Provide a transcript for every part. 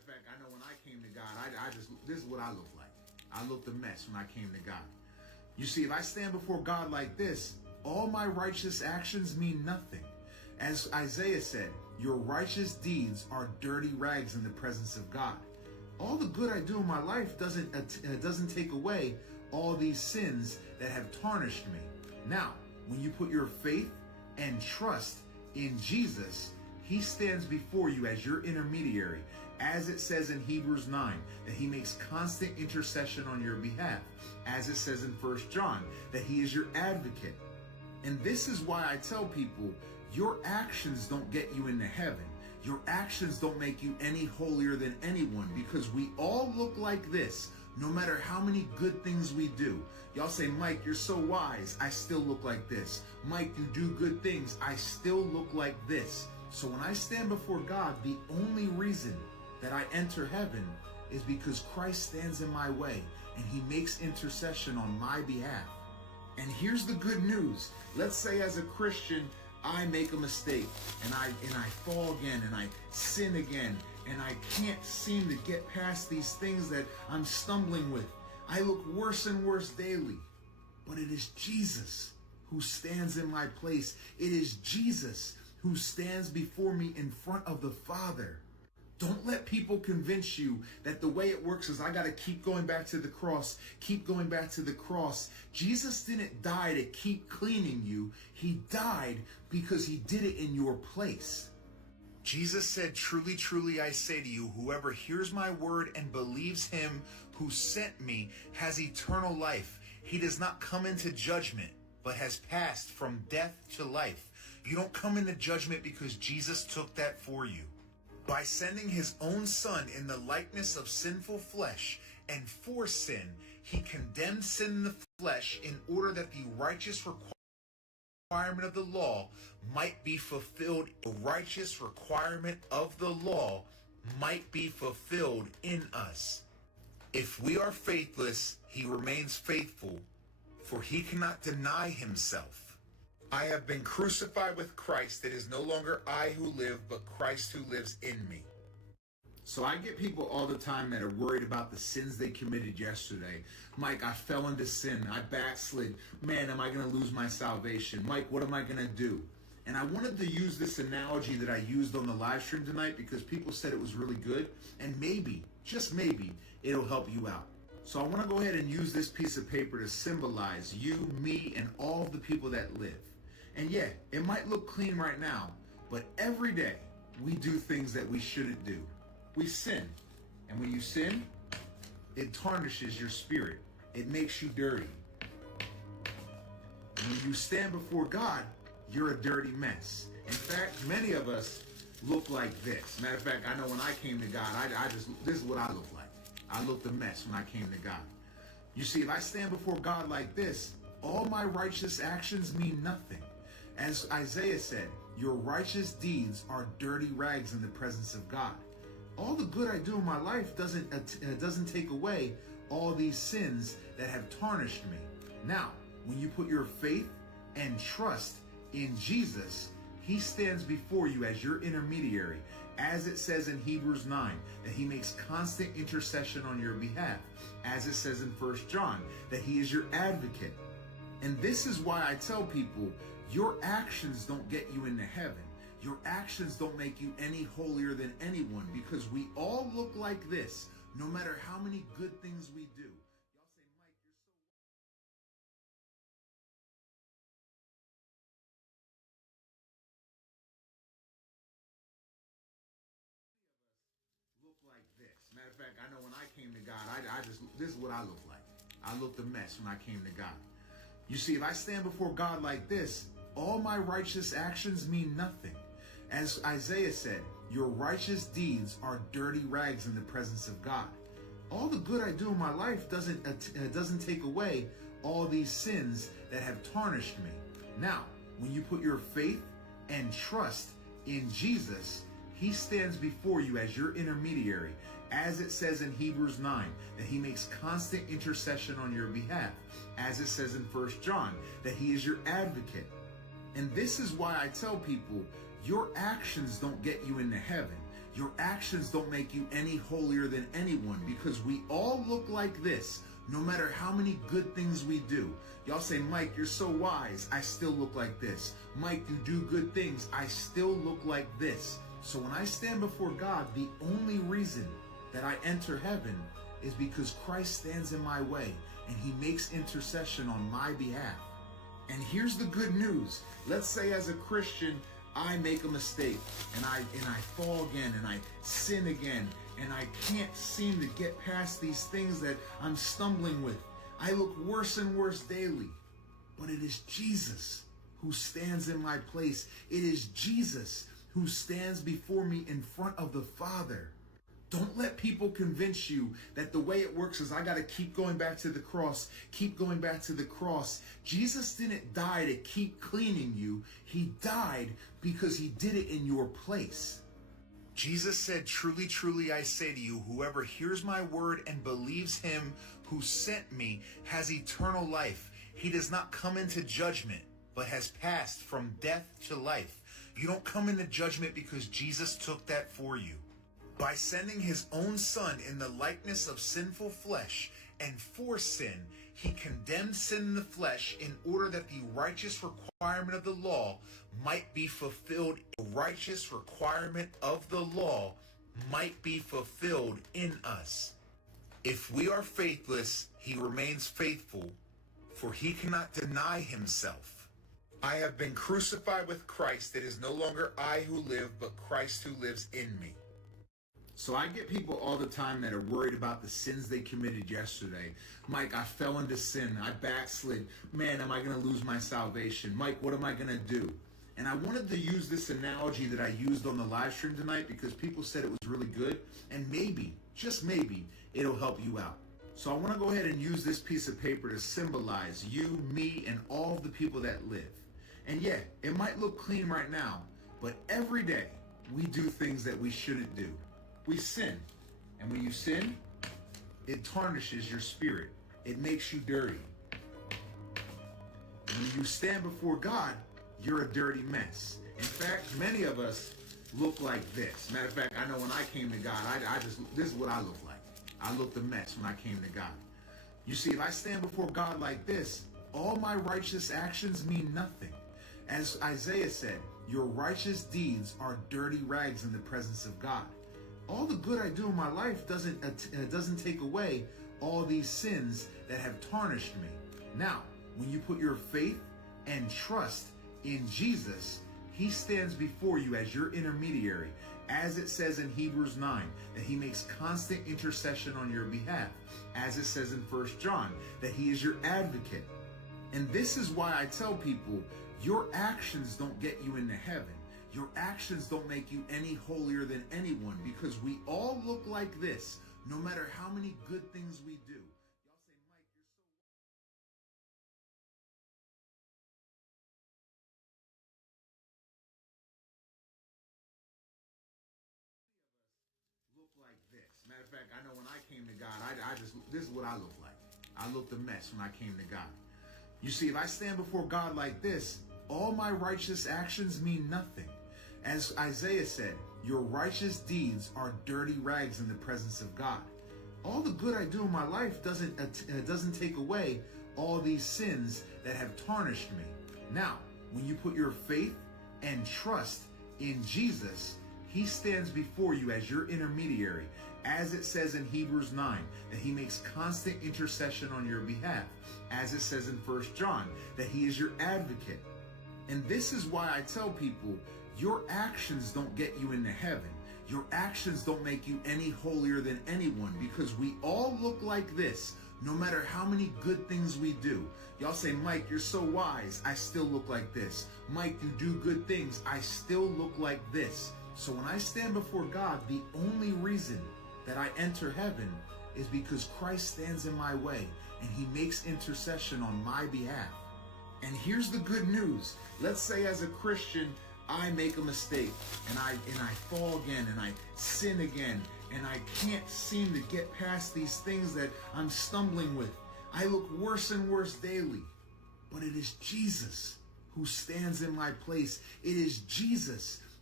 of fact, I know when I came to God, this is what I look like. I looked a mess when I came to God. You see, if I stand before God like this, all my righteous actions mean nothing. As Isaiah said, your righteous deeds are dirty rags in the presence of God. All the good I do in my life doesn't take away all these sins that have tarnished me. Now, when you put your faith and trust in Jesus, he stands before you as your intermediary, as it says in Hebrews 9, that he makes constant intercession on your behalf, as it says in 1 John, that he is your advocate. And this is why I tell people, your actions don't get you into heaven. Your actions don't make you any holier than anyone, because we all look like this, no matter how many good things we do. Y'all say, Mike, you're so wise. I still look like this. Mike, you do good things. I still look like this. So when I stand before God, the only reason that I enter heaven is because Christ stands in my way and he makes intercession on my behalf. And here's the good news. Let's say as a Christian, I make a mistake and I fall again and I sin again and I can't seem to get past these things that I'm stumbling with. I look worse and worse daily. But it is Jesus who stands in my place. It is Jesus who stands before me in front of the Father. Don't let people convince you that the way it works is I got to keep going back to the cross, keep going back to the cross. Jesus didn't die to keep cleaning you. He died because he did it in your place. Jesus said, truly, truly, I say to you, whoever hears my word and believes him who sent me has eternal life. He does not come into judgment, but has passed from death to life. You don't come into judgment because Jesus took that for you. By sending his own son in the likeness of sinful flesh and for sin, he condemned sin in the flesh in order that the righteous requirement of the law might be fulfilled. The righteous requirement of the law might be fulfilled in us. If we are faithless, he remains faithful, for he cannot deny himself. I have been crucified with Christ. It is no longer I who live, but Christ who lives in me. So I get people all the time that are worried about the sins they committed yesterday. Mike, I fell into sin. I backslid. Man, am I going to lose my salvation? Mike, what am I going to do? And I wanted to use this analogy that I used on the live stream tonight because people said it was really good. And maybe, just maybe, it'll help you out. So I want to go ahead and use this piece of paper to symbolize you, me, and all of the people that live. And yeah, it might look clean right now, but every day we do things that we shouldn't do. We sin. And when you sin, it tarnishes your spirit. It makes you dirty. And when you stand before God, you're a dirty mess. In fact, many of us look like this. Matter of fact, I know when I came to God, this is what I look like. I looked a mess when I came to God. You see, if I stand before God like this, all my righteous actions mean nothing. As Isaiah said, your righteous deeds are dirty rags in the presence of God. All the good I do in my life doesn't take away all these sins that have tarnished me. Now, when you put your faith and trust in Jesus, he stands before you as your intermediary, as it says in Hebrews 9, that he makes constant intercession on your behalf, as it says in 1 John, that he is your advocate. And this is why I tell people, your actions don't get you into heaven. Your actions don't make you any holier than anyone, because we all look like this, no matter how many good things we do. Y'all say, Mike, you're so... Many of us look like this. Matter of fact, I know when I came to God, this is what I look like. I looked a mess when I came to God. You see, if I stand before God like this, all my righteous actions mean nothing. As Isaiah said, your righteous deeds are dirty rags in the presence of God. All the good I do in my life doesn't take away all these sins that have tarnished me. Now, when you put your faith and trust in Jesus, he stands before you as your intermediary, as it says in Hebrews 9, that he makes constant intercession on your behalf, as it says in 1 John, that he is your advocate. And this is why I tell people, your actions don't get you into heaven. Your actions don't make you any holier than anyone, because we all look like this, no matter how many good things we do. Y'all say, Mike, you're so wise. I still look like this. Mike, you do good things. I still look like this. So when I stand before God, the only reason that I enter heaven is because Christ stands in my way and he makes intercession on my behalf. And here's the good news. Let's say as a Christian, I make a mistake and I fall again and I sin again and I can't seem to get past these things that I'm stumbling with. I look worse and worse daily. But it is Jesus who stands in my place. It is Jesus who stands before me in front of the Father. Don't let people convince you that the way it works is I got to keep going back to the cross, keep going back to the cross. Jesus didn't die to keep cleaning you. He died because he did it in your place. Jesus said, truly, truly, I say to you, whoever hears my word and believes him who sent me has eternal life. He does not come into judgment, but has passed from death to life. You don't come into judgment because Jesus took that for you. By sending his own son in the likeness of sinful flesh and for sin, he condemned sin in the flesh in order that the righteous requirement of the law might be fulfilled. The righteous requirement of the law might be fulfilled in us. If we are faithless, he remains faithful, for he cannot deny himself. I have been crucified with Christ. It is no longer I who live, but Christ who lives in me. So I get people all the time that are worried about the sins they committed yesterday. Mike, I fell into sin. I backslid. Man, am I going to lose my salvation? Mike, what am I going to do? And I wanted to use this analogy that I used on the live stream tonight because people said it was really good. And maybe, just maybe, it'll help you out. So I want to go ahead and use this piece of paper to symbolize you, me, and all of the people that live. And yeah, it might look clean right now, but every day we do things that we shouldn't do. We sin. And when you sin, it tarnishes your spirit. It makes you dirty. And when you stand before God, you're a dirty mess. In fact, many of us look like this. Matter of fact, I know when I came to God, this is what I look like. I looked a mess when I came to God. You see, if I stand before God like this, all my righteous actions mean nothing. As Isaiah said, your righteous deeds are dirty rags in the presence of God. All the good I do in my life doesn't take away all these sins that have tarnished me. Now, when you put your faith and trust in Jesus, he stands before you as your intermediary, as it says in Hebrews 9, that he makes constant intercession on your behalf, as it says in 1 John, that he is your advocate. And this is why I tell people, your actions don't get you into heaven. Your actions don't make you any holier than anyone, because we all look like this, no matter how many good things we do. Y'all say, Mike, you're so look like this. Matter of fact, I know when I came to God, this is what I look like. I looked a mess when I came to God. You see, if I stand before God like this, all my righteous actions mean nothing. As Isaiah said, your righteous deeds are dirty rags in the presence of God. All the good I do in my life doesn't take away all these sins that have tarnished me. Now, when you put your faith and trust in Jesus, he stands before you as your intermediary, as it says in Hebrews 9, that he makes constant intercession on your behalf, as it says in 1 John, that he is your advocate. And this is why I tell people, your actions don't get you into heaven. Your actions don't make you any holier than anyone, because we all look like this, no matter how many good things we do. Y'all say, Mike, you're so wise. I still look like this. Mike, you do good things. I still look like this. So when I stand before God, the only reason that I enter heaven is because Christ stands in my way and he makes intercession on my behalf. And here's the good news. Let's say as a Christian, I make a mistake and I fall again and I sin again and I can't seem to get past these things that I'm stumbling with. I look worse and worse daily. But it is Jesus who stands in my place. It is Jesus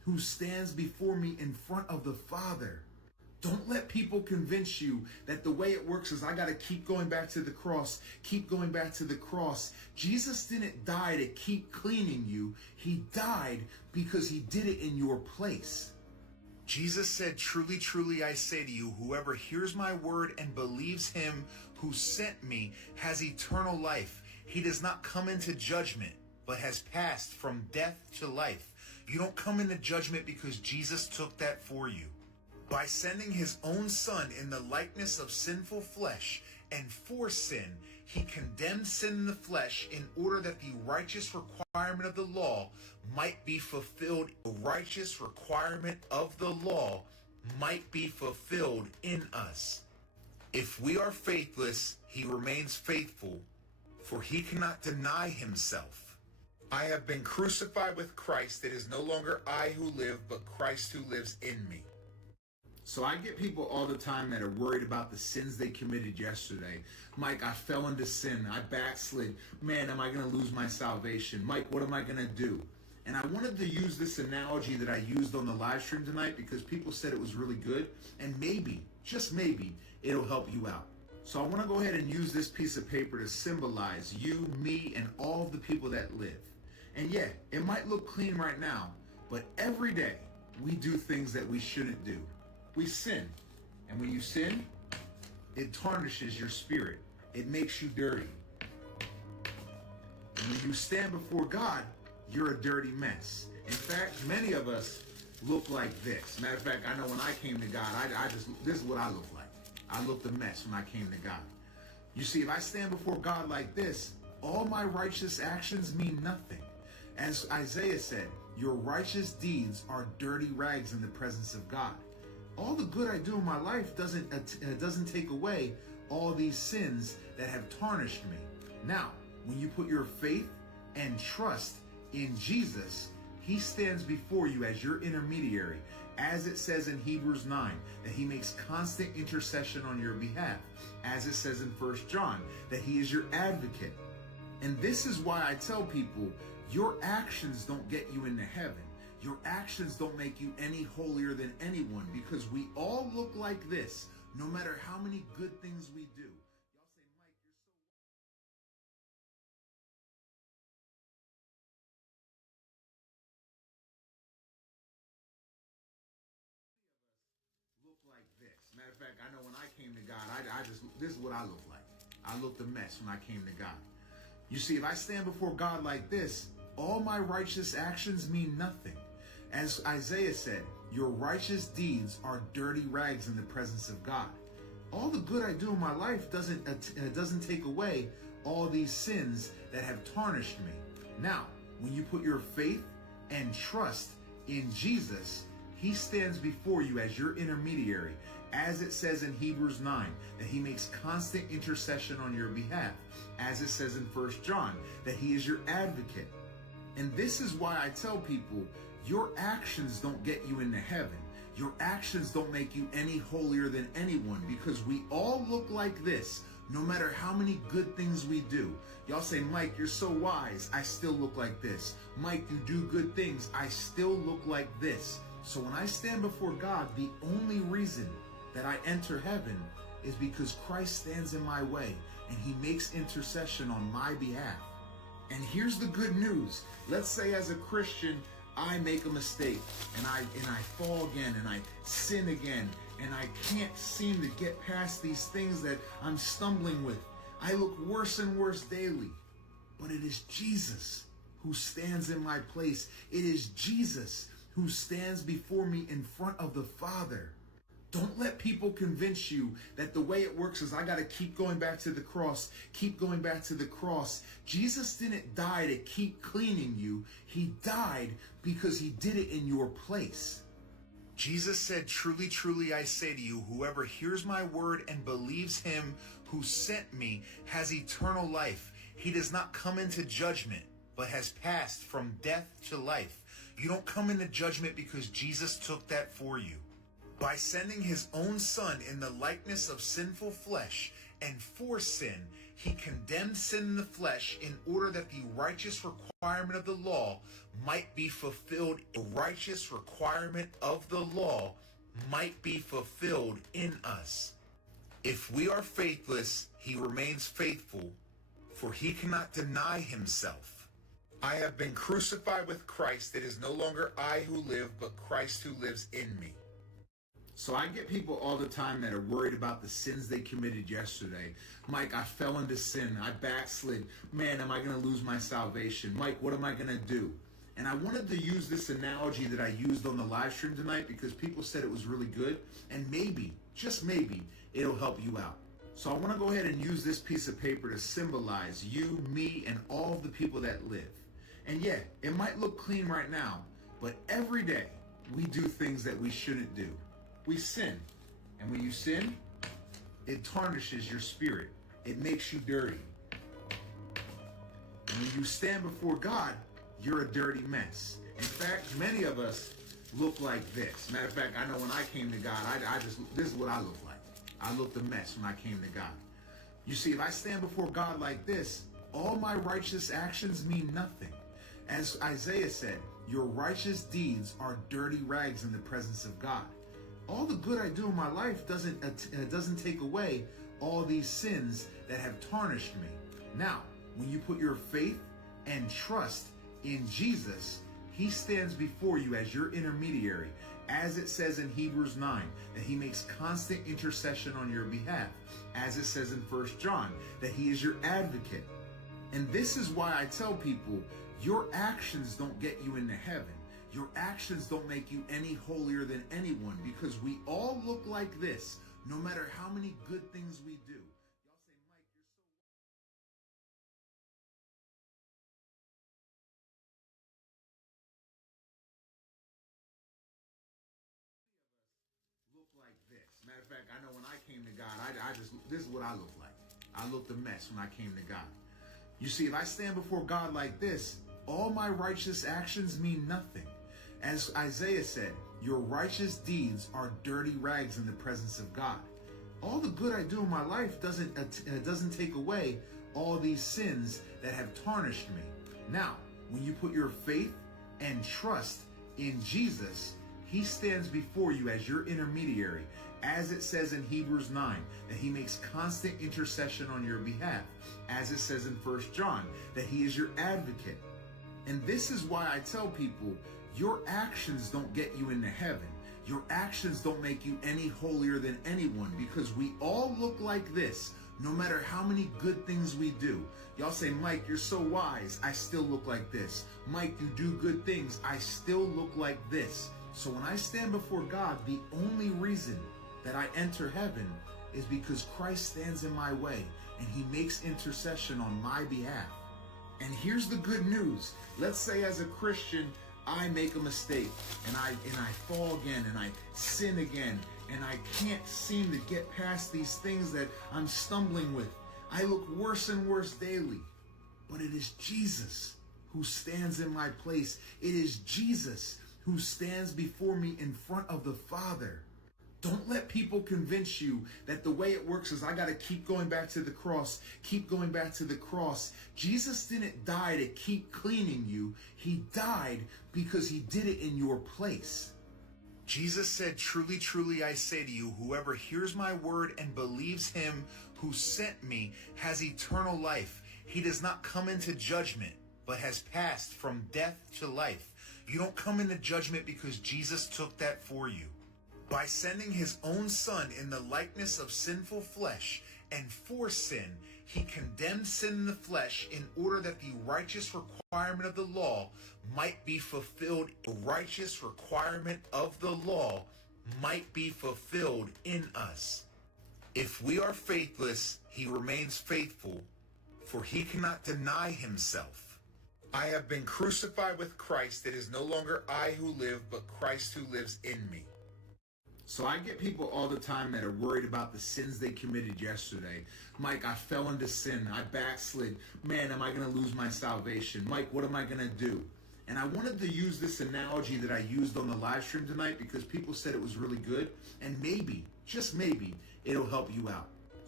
who stands before me in front of the Father. Don't let people convince you that the way it works is I got to keep going back to the cross, keep going back to the cross. Jesus didn't die to keep cleaning you. He died because he did it in your place. Jesus said, "Truly, truly, I say to you, whoever hears my word and believes him who sent me has eternal life. He does not come into judgment, but has passed from death to life." You don't come into judgment because Jesus took that for you. By sending his own son in the likeness of sinful flesh and for sin, he condemned sin in the flesh in order that the righteous requirement of the law might be fulfilled. The righteous requirement of the law might be fulfilled in us. If we are faithless, he remains faithful, for he cannot deny himself. I have been crucified with Christ. It is no longer I who live, but Christ who lives in me. So I get people all the time that are worried about the sins they committed yesterday. Mike, I fell into sin. I backslid. Man, am I going to lose my salvation? Mike, what am I going to do? And I wanted to use this analogy that I used on the live stream tonight because people said it was really good. And maybe, just maybe, it'll help you out. So I want to go ahead and use this piece of paper to symbolize you, me, and all of the people that live. And yeah, it might look clean right now, but every day we do things that we shouldn't do. We sin. And when you sin, it tarnishes your spirit. It makes you dirty. And when you stand before God, you're a dirty mess. In fact, many of us look like this. Matter of fact, I know when I came to God, this is what I look like. I looked a mess when I came to God. You see, if I stand before God like this, all my righteous actions mean nothing. As Isaiah said, your righteous deeds are dirty rags in the presence of God. All the good I do in my life doesn't take away all these sins that have tarnished me. Now, when you put your faith and trust in Jesus, he stands before you as your intermediary, as it says in Hebrews 9, that he makes constant intercession on your behalf, as it says in 1 John, that he is your advocate. And this is why I tell people, your actions don't get you into heaven. Your actions don't make you any holier than anyone, because we all look like this, no matter how many good things we do. Y'all say, Mike, you're so look like this. Matter of fact, I know when I came to God, this is what I look like. I looked a mess when I came to God. You see, if I stand before God like this, all my righteous actions mean nothing. As Isaiah said, your righteous deeds are dirty rags in the presence of God. All the good I do in my life doesn't take away all these sins that have tarnished me. Now, when you put your faith and trust in Jesus, he stands before you as your intermediary, as it says in Hebrews 9, that he makes constant intercession on your behalf, as it says in 1 John, that he is your advocate. And this is why I tell people, your actions don't get you into heaven. Your actions don't make you any holier than anyone, because we all look like this, no matter how many good things we do. Y'all say, Mike, you're so wise. I still look like this. Mike, you do good things. I still look like this. So when I stand before God, the only reason that I enter heaven is because Christ stands in my way and he makes intercession on my behalf. And here's the good news. Let's say as a Christian, I make a mistake and I fall again and I sin again and I can't seem to get past these things that I'm stumbling with. I look worse and worse daily. But it is Jesus who stands in my place. It is Jesus who stands before me in front of the Father. Don't let people convince you that the way it works is I got to keep going back to the cross, keep going back to the cross. Jesus didn't die to keep cleaning you. He died because he did it in your place. Jesus said, truly, truly, I say to you, whoever hears my word and believes him who sent me has eternal life. He does not come into judgment, but has passed from death to life. You don't come into judgment because Jesus took that for you. By sending his own son in the likeness of sinful flesh And for sin, he condemned sin in the flesh in order that the righteous requirement of the law might be fulfilled. The righteous requirement of the law might be fulfilled in us. If we are faithless, he remains faithful, for he cannot deny himself. I have been crucified with Christ. It is no longer I who live, but Christ who lives in me. So I get people all the time that are worried about the sins they committed yesterday. Mike, I fell into sin. I backslid. Man, am I going to lose my salvation? Mike, what am I going to do? And I wanted to use this analogy that I used on the live stream tonight because people said it was really good. And maybe, just maybe, it'll help you out. So I want to go ahead and use this piece of paper to symbolize you, me, and all of the people that live. And yeah, it might look clean right now, but every day we do things that we shouldn't do. We sin. And when you sin, it tarnishes your spirit. It makes you dirty. And when you stand before God, you're a dirty mess. In fact, many of us look like this. Matter of fact, I know when I came to God, this is what I look like. I looked a mess when I came to God. You see, if I stand before God like this, all my righteous actions mean nothing. As Isaiah said, your righteous deeds are dirty rags in the presence of God. All the good I do in my life doesn't take away all these sins that have tarnished me. Now, when you put your faith and trust in Jesus, he stands before you as your intermediary, as it says in Hebrews 9, that he makes constant intercession on your behalf, as it says in 1 John, that he is your advocate. And this is why I tell people, your actions don't get you into heaven. Your actions don't make you any holier than anyone, because we all look like this, no matter how many good things we do. Y'all say, Mike, you're so... Look like this. Matter of fact, I know when I came to God, this is what I look like. I looked a mess when I came to God. You see, if I stand before God like this, all my righteous actions mean nothing. As Isaiah said, your righteous deeds are dirty rags in the presence of God. All the good I do in my life doesn't take away all these sins that have tarnished me. Now, when you put your faith and trust in Jesus, he stands before you as your intermediary, as it says in Hebrews 9, that he makes constant intercession on your behalf, as it says in 1 John, that he is your advocate. And this is why I tell people, your actions don't get you into heaven. Your actions don't make you any holier than anyone, because we all look like this, no matter how many good things we do. Y'all say, Mike, you're so wise. I still look like this. Mike, you do good things. I still look like this. So when I stand before God, the only reason that I enter heaven is because Christ stands in my way and he makes intercession on my behalf. And here's the good news. Let's say as a Christian, I make a mistake and I fall again and I sin again and I can't seem to get past these things that I'm stumbling with. I look worse and worse daily. But it is Jesus who stands in my place. It is Jesus who stands before me in front of the Father. Don't let people convince you that the way it works is I got to keep going back to the cross, keep going back to the cross. Jesus didn't die to keep cleaning you. He died because he did it in your place. Jesus said, truly, truly, I say to you, whoever hears my word and believes him who sent me has eternal life. He does not come into judgment, but has passed from death to life. You don't come into judgment because Jesus took that for you. By sending his own son in the likeness of sinful flesh, and for sin, he condemned sin in the flesh in order that the righteous requirement of the law might be fulfilled. The righteous requirement of the law might be fulfilled in us. If we are faithless, he remains faithful, for he cannot deny himself. I have been crucified with Christ. It is no longer I who live, but Christ who lives in me. So I get people all the time that are worried about the sins they committed yesterday. Mike, I fell into sin. I backslid. Man, am I going to lose my salvation? Mike, what am I going to do? And I wanted to use this analogy that I used on the live stream tonight because people said it was really good. And maybe, just maybe, it'll help you out.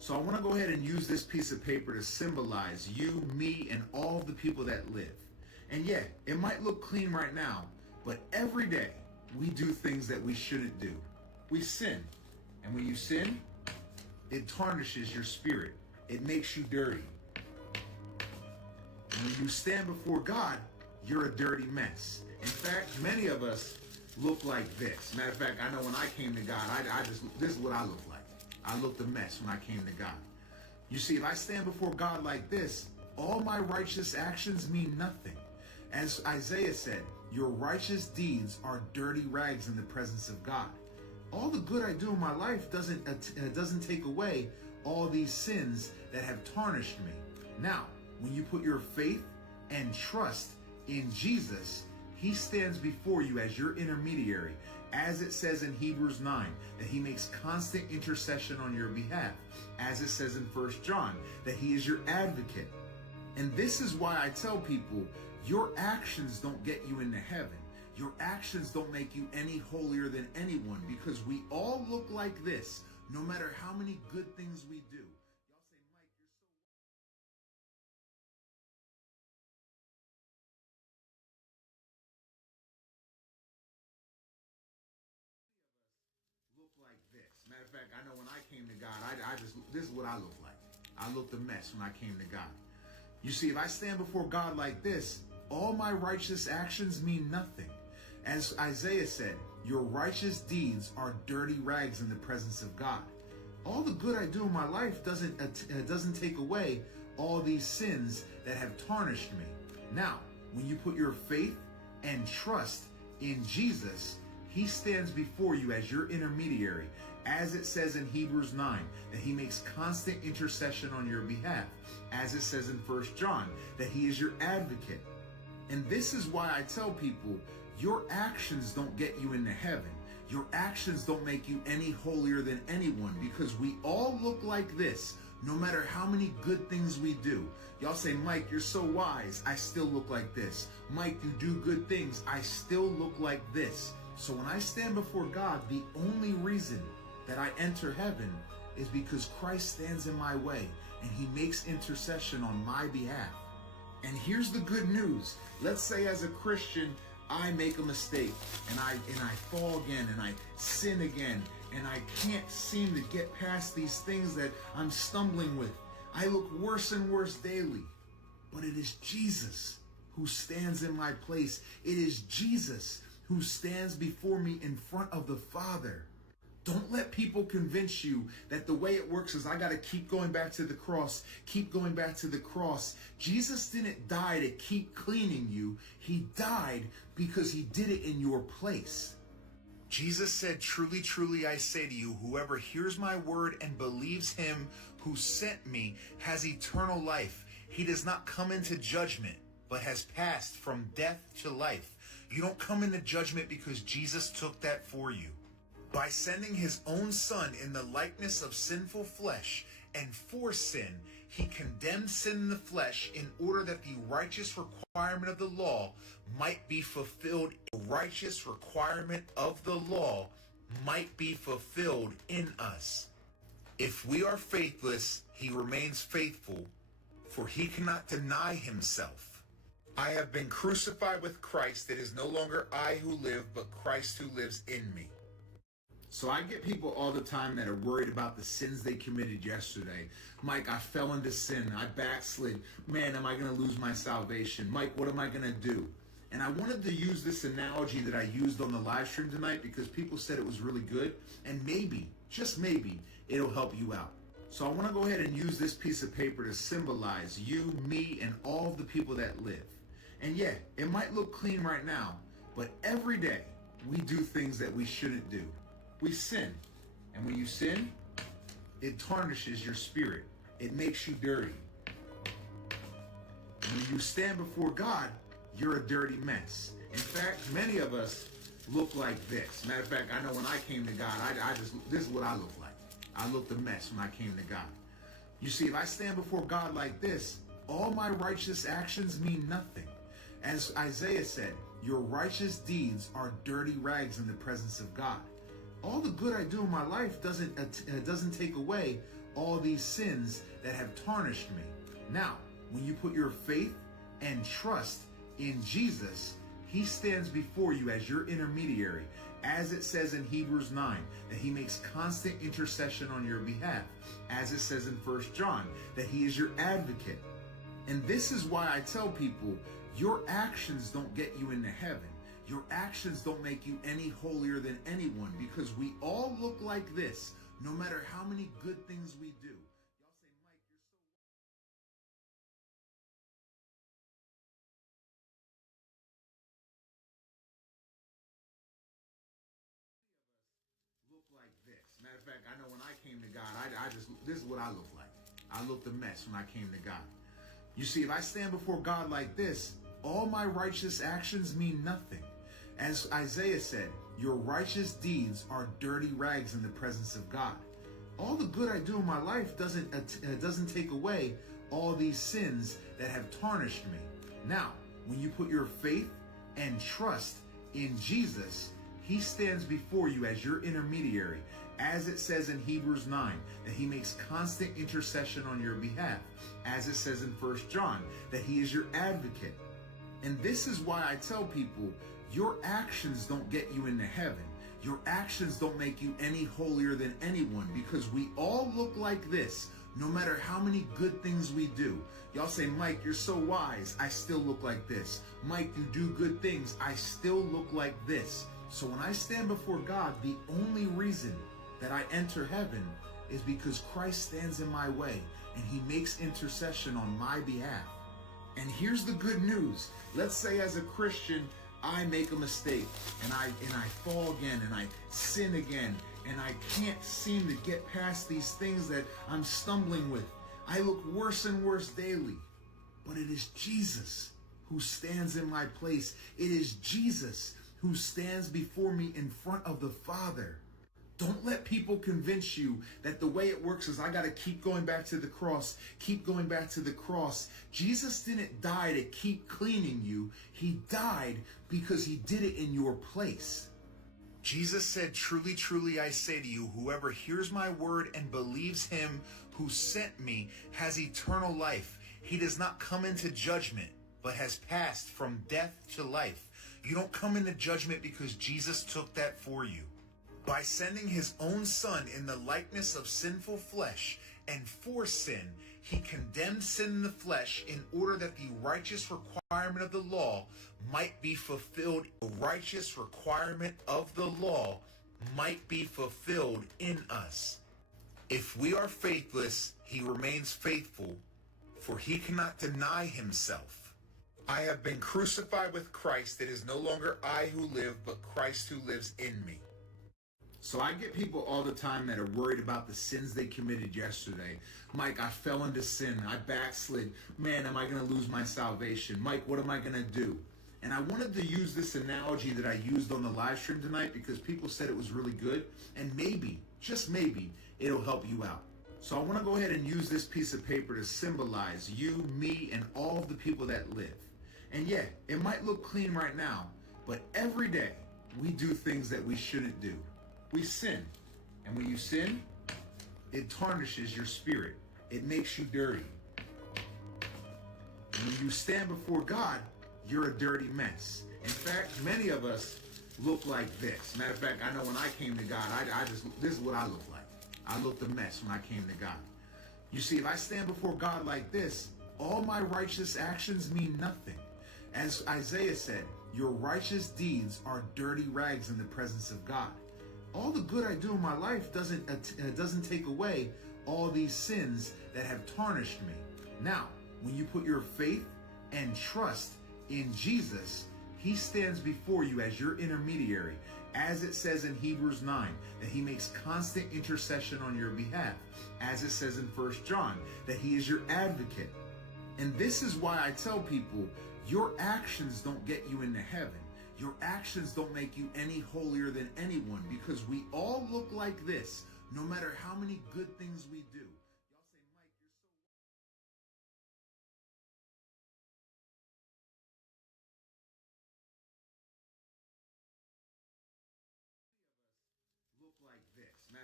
So I want to go ahead and use this piece of paper to symbolize you, me, and all the people that live. And yeah, it might look clean right now, but every day we do things that we shouldn't do. We sin. And when you sin, it tarnishes your spirit. It makes you dirty. And when you stand before God, you're a dirty mess. In fact, many of us look like this. Matter of fact, I know when I came to God, this is what I look like. I looked a mess when I came to God. You see, if I stand before God like this, all my righteous actions mean nothing. As Isaiah said, your righteous deeds are dirty rags in the presence of God. All the good I do in my life doesn't take away all these sins that have tarnished me. Now, when you put your faith and trust in Jesus, he stands before you as your intermediary, as it says in Hebrews 9, that he makes constant intercession on your behalf, as it says in 1 John, that he is your advocate. And this is why I tell people, your actions don't get you into heaven. Your actions don't make you any holier than anyone, because we all look like this, no matter how many good things we do. Look like this. Matter of fact, I know when I came to God, this is what I look like. I looked a mess when I came to God. You see, if I stand before God like this, all my righteous actions mean nothing. As Isaiah said, your righteous deeds are dirty rags in the presence of God. All the good I do in my life doesn't take away all these sins that have tarnished me. Now, when you put your faith and trust in Jesus, he stands before you as your intermediary, as it says in Hebrews 9, that he makes constant intercession on your behalf, as it says in 1 John, that he is your advocate. And this is why I tell people, your actions don't get you into heaven. Your actions don't make you any holier than anyone, because we all look like this, no matter how many good things we do. Y'all say, Mike, you're so wise. I still look like this. Mike, you do good things. I still look like this. So when I stand before God, the only reason that I enter heaven is because Christ stands in my way and he makes intercession on my behalf. And here's the good news. Let's say as a Christian, I make a mistake and I fall again and I sin again and I can't seem to get past these things that I'm stumbling with. I look worse and worse daily. But it is Jesus who stands in my place. It is Jesus who stands before me in front of the Father. Don't let people convince you that the way it works is I got to keep going back to the cross, keep going back to the cross. Jesus didn't die to keep cleaning you. He died because he did it in your place. Jesus said, truly, truly, I say to you, whoever hears my word and believes him who sent me has eternal life. He does not come into judgment, but has passed from death to life. You don't come into judgment because Jesus took that for you. By sending his own son in the likeness of sinful flesh and for sin, he condemned sin in the flesh in order that the righteous requirement of the law might be fulfilled. The righteous requirement of the law might be fulfilled in us. If we are faithless, he remains faithful, for he cannot deny himself. I have been crucified with Christ. It is no longer I who live, but Christ who lives in me. So I get people all the time that are worried about the sins they committed yesterday. Mike, I fell into sin. I backslid. Man, am I going to lose my salvation? Mike, what am I going to do? And I wanted to use this analogy that I used on the live stream tonight because people said it was really good. And maybe, just maybe, it'll help you out. So I want to go ahead and use this piece of paper to symbolize you, me, and all of the people that live. And yeah, it might look clean right now, but every day we do things that we shouldn't do. We sin. And when you sin, it tarnishes your spirit. It makes you dirty. And when you stand before God, you're a dirty mess. In fact, many of us look like this. Matter of fact, I know when I came to God, this is what I look like. I looked a mess when I came to God. You see, if I stand before God like this, all my righteous actions mean nothing. As Isaiah said, your righteous deeds are dirty rags in the presence of God. All the good I do in my life doesn't take away all these sins that have tarnished me. Now, when you put your faith and trust in Jesus, he stands before you as your intermediary, as it says in Hebrews 9, that he makes constant intercession on your behalf, as it says in 1 John, that he is your advocate. And this is why I tell people, your actions don't get you into heaven. Your actions don't make you any holier than anyone, because we all look like this, no matter how many good things we do. Y'all say, Mike, you're so... Look like this. Matter of fact, I know when I came to God, this is what I look like. I looked a mess when I came to God. You see, if I stand before God like this, all my righteous actions mean nothing. As Isaiah said, your righteous deeds are dirty rags in the presence of God. All the good I do in my life doesn't take away all these sins that have tarnished me. Now, when you put your faith and trust in Jesus, he stands before you as your intermediary, as it says in Hebrews 9, that he makes constant intercession on your behalf, as it says in 1 John, that he is your advocate. And this is why I tell people, your actions don't get you into heaven. Your actions don't make you any holier than anyone, because we all look like this, no matter how many good things we do. Y'all say, Mike, you're so wise. I still look like this. Mike, you do good things. I still look like this. So when I stand before God, the only reason that I enter heaven is because Christ stands in my way and he makes intercession on my behalf. And here's the good news. Let's say as a Christian, I make a mistake and I fall again and I sin again and I can't seem to get past these things that I'm stumbling with. I look worse and worse daily. But it is Jesus who stands in my place. It is Jesus who stands before me in front of the Father. Don't let people convince you that the way it works is I got to keep going back to the cross, keep going back to the cross. Jesus didn't die to keep cleaning you. He died because he did it in your place. Jesus said, truly, truly, I say to you, whoever hears my word and believes him who sent me has eternal life. He does not come into judgment, but has passed from death to life. You don't come into judgment because Jesus took that for you. By sending his own son in the likeness of sinful flesh and for sin, he condemned sin in the flesh in order that the righteous requirement of the law might be fulfilled. The righteous requirement of the law might be fulfilled in us. If we are faithless, he remains faithful, for he cannot deny himself. I have been crucified with Christ. It is no longer I who live, but Christ who lives in me. So I get people all the time that are worried about the sins they committed yesterday. Mike, I fell into sin. I backslid. Man, am I going to lose my salvation? Mike, what am I going to do? And I wanted to use this analogy that I used on the live stream tonight because people said it was really good. And maybe, just maybe, it'll help you out. So I want to go ahead and use this piece of paper to symbolize you, me, and all of the people that live. And yeah, it might look clean right now, but every day we do things that we shouldn't do. We sin. And when you sin, it tarnishes your spirit. It makes you dirty. And when you stand before God, you're a dirty mess. In fact, many of us look like this. Matter of fact, I know when I came to God, this is what I look like. I looked a mess when I came to God. You see, if I stand before God like this, all my righteous actions mean nothing. As Isaiah said, your righteous deeds are dirty rags in the presence of God. All the good I do in my life doesn't take away all these sins that have tarnished me. Now, when you put your faith and trust in Jesus, he stands before you as your intermediary, as it says in Hebrews 9, that he makes constant intercession on your behalf, as it says in 1 John, that he is your advocate. And this is why I tell people, your actions don't get you into heaven. Your actions don't make you any holier than anyone, because we all look like this, no matter how many good things we do. Y'all say, Mike, you're so... Look like this. Matter of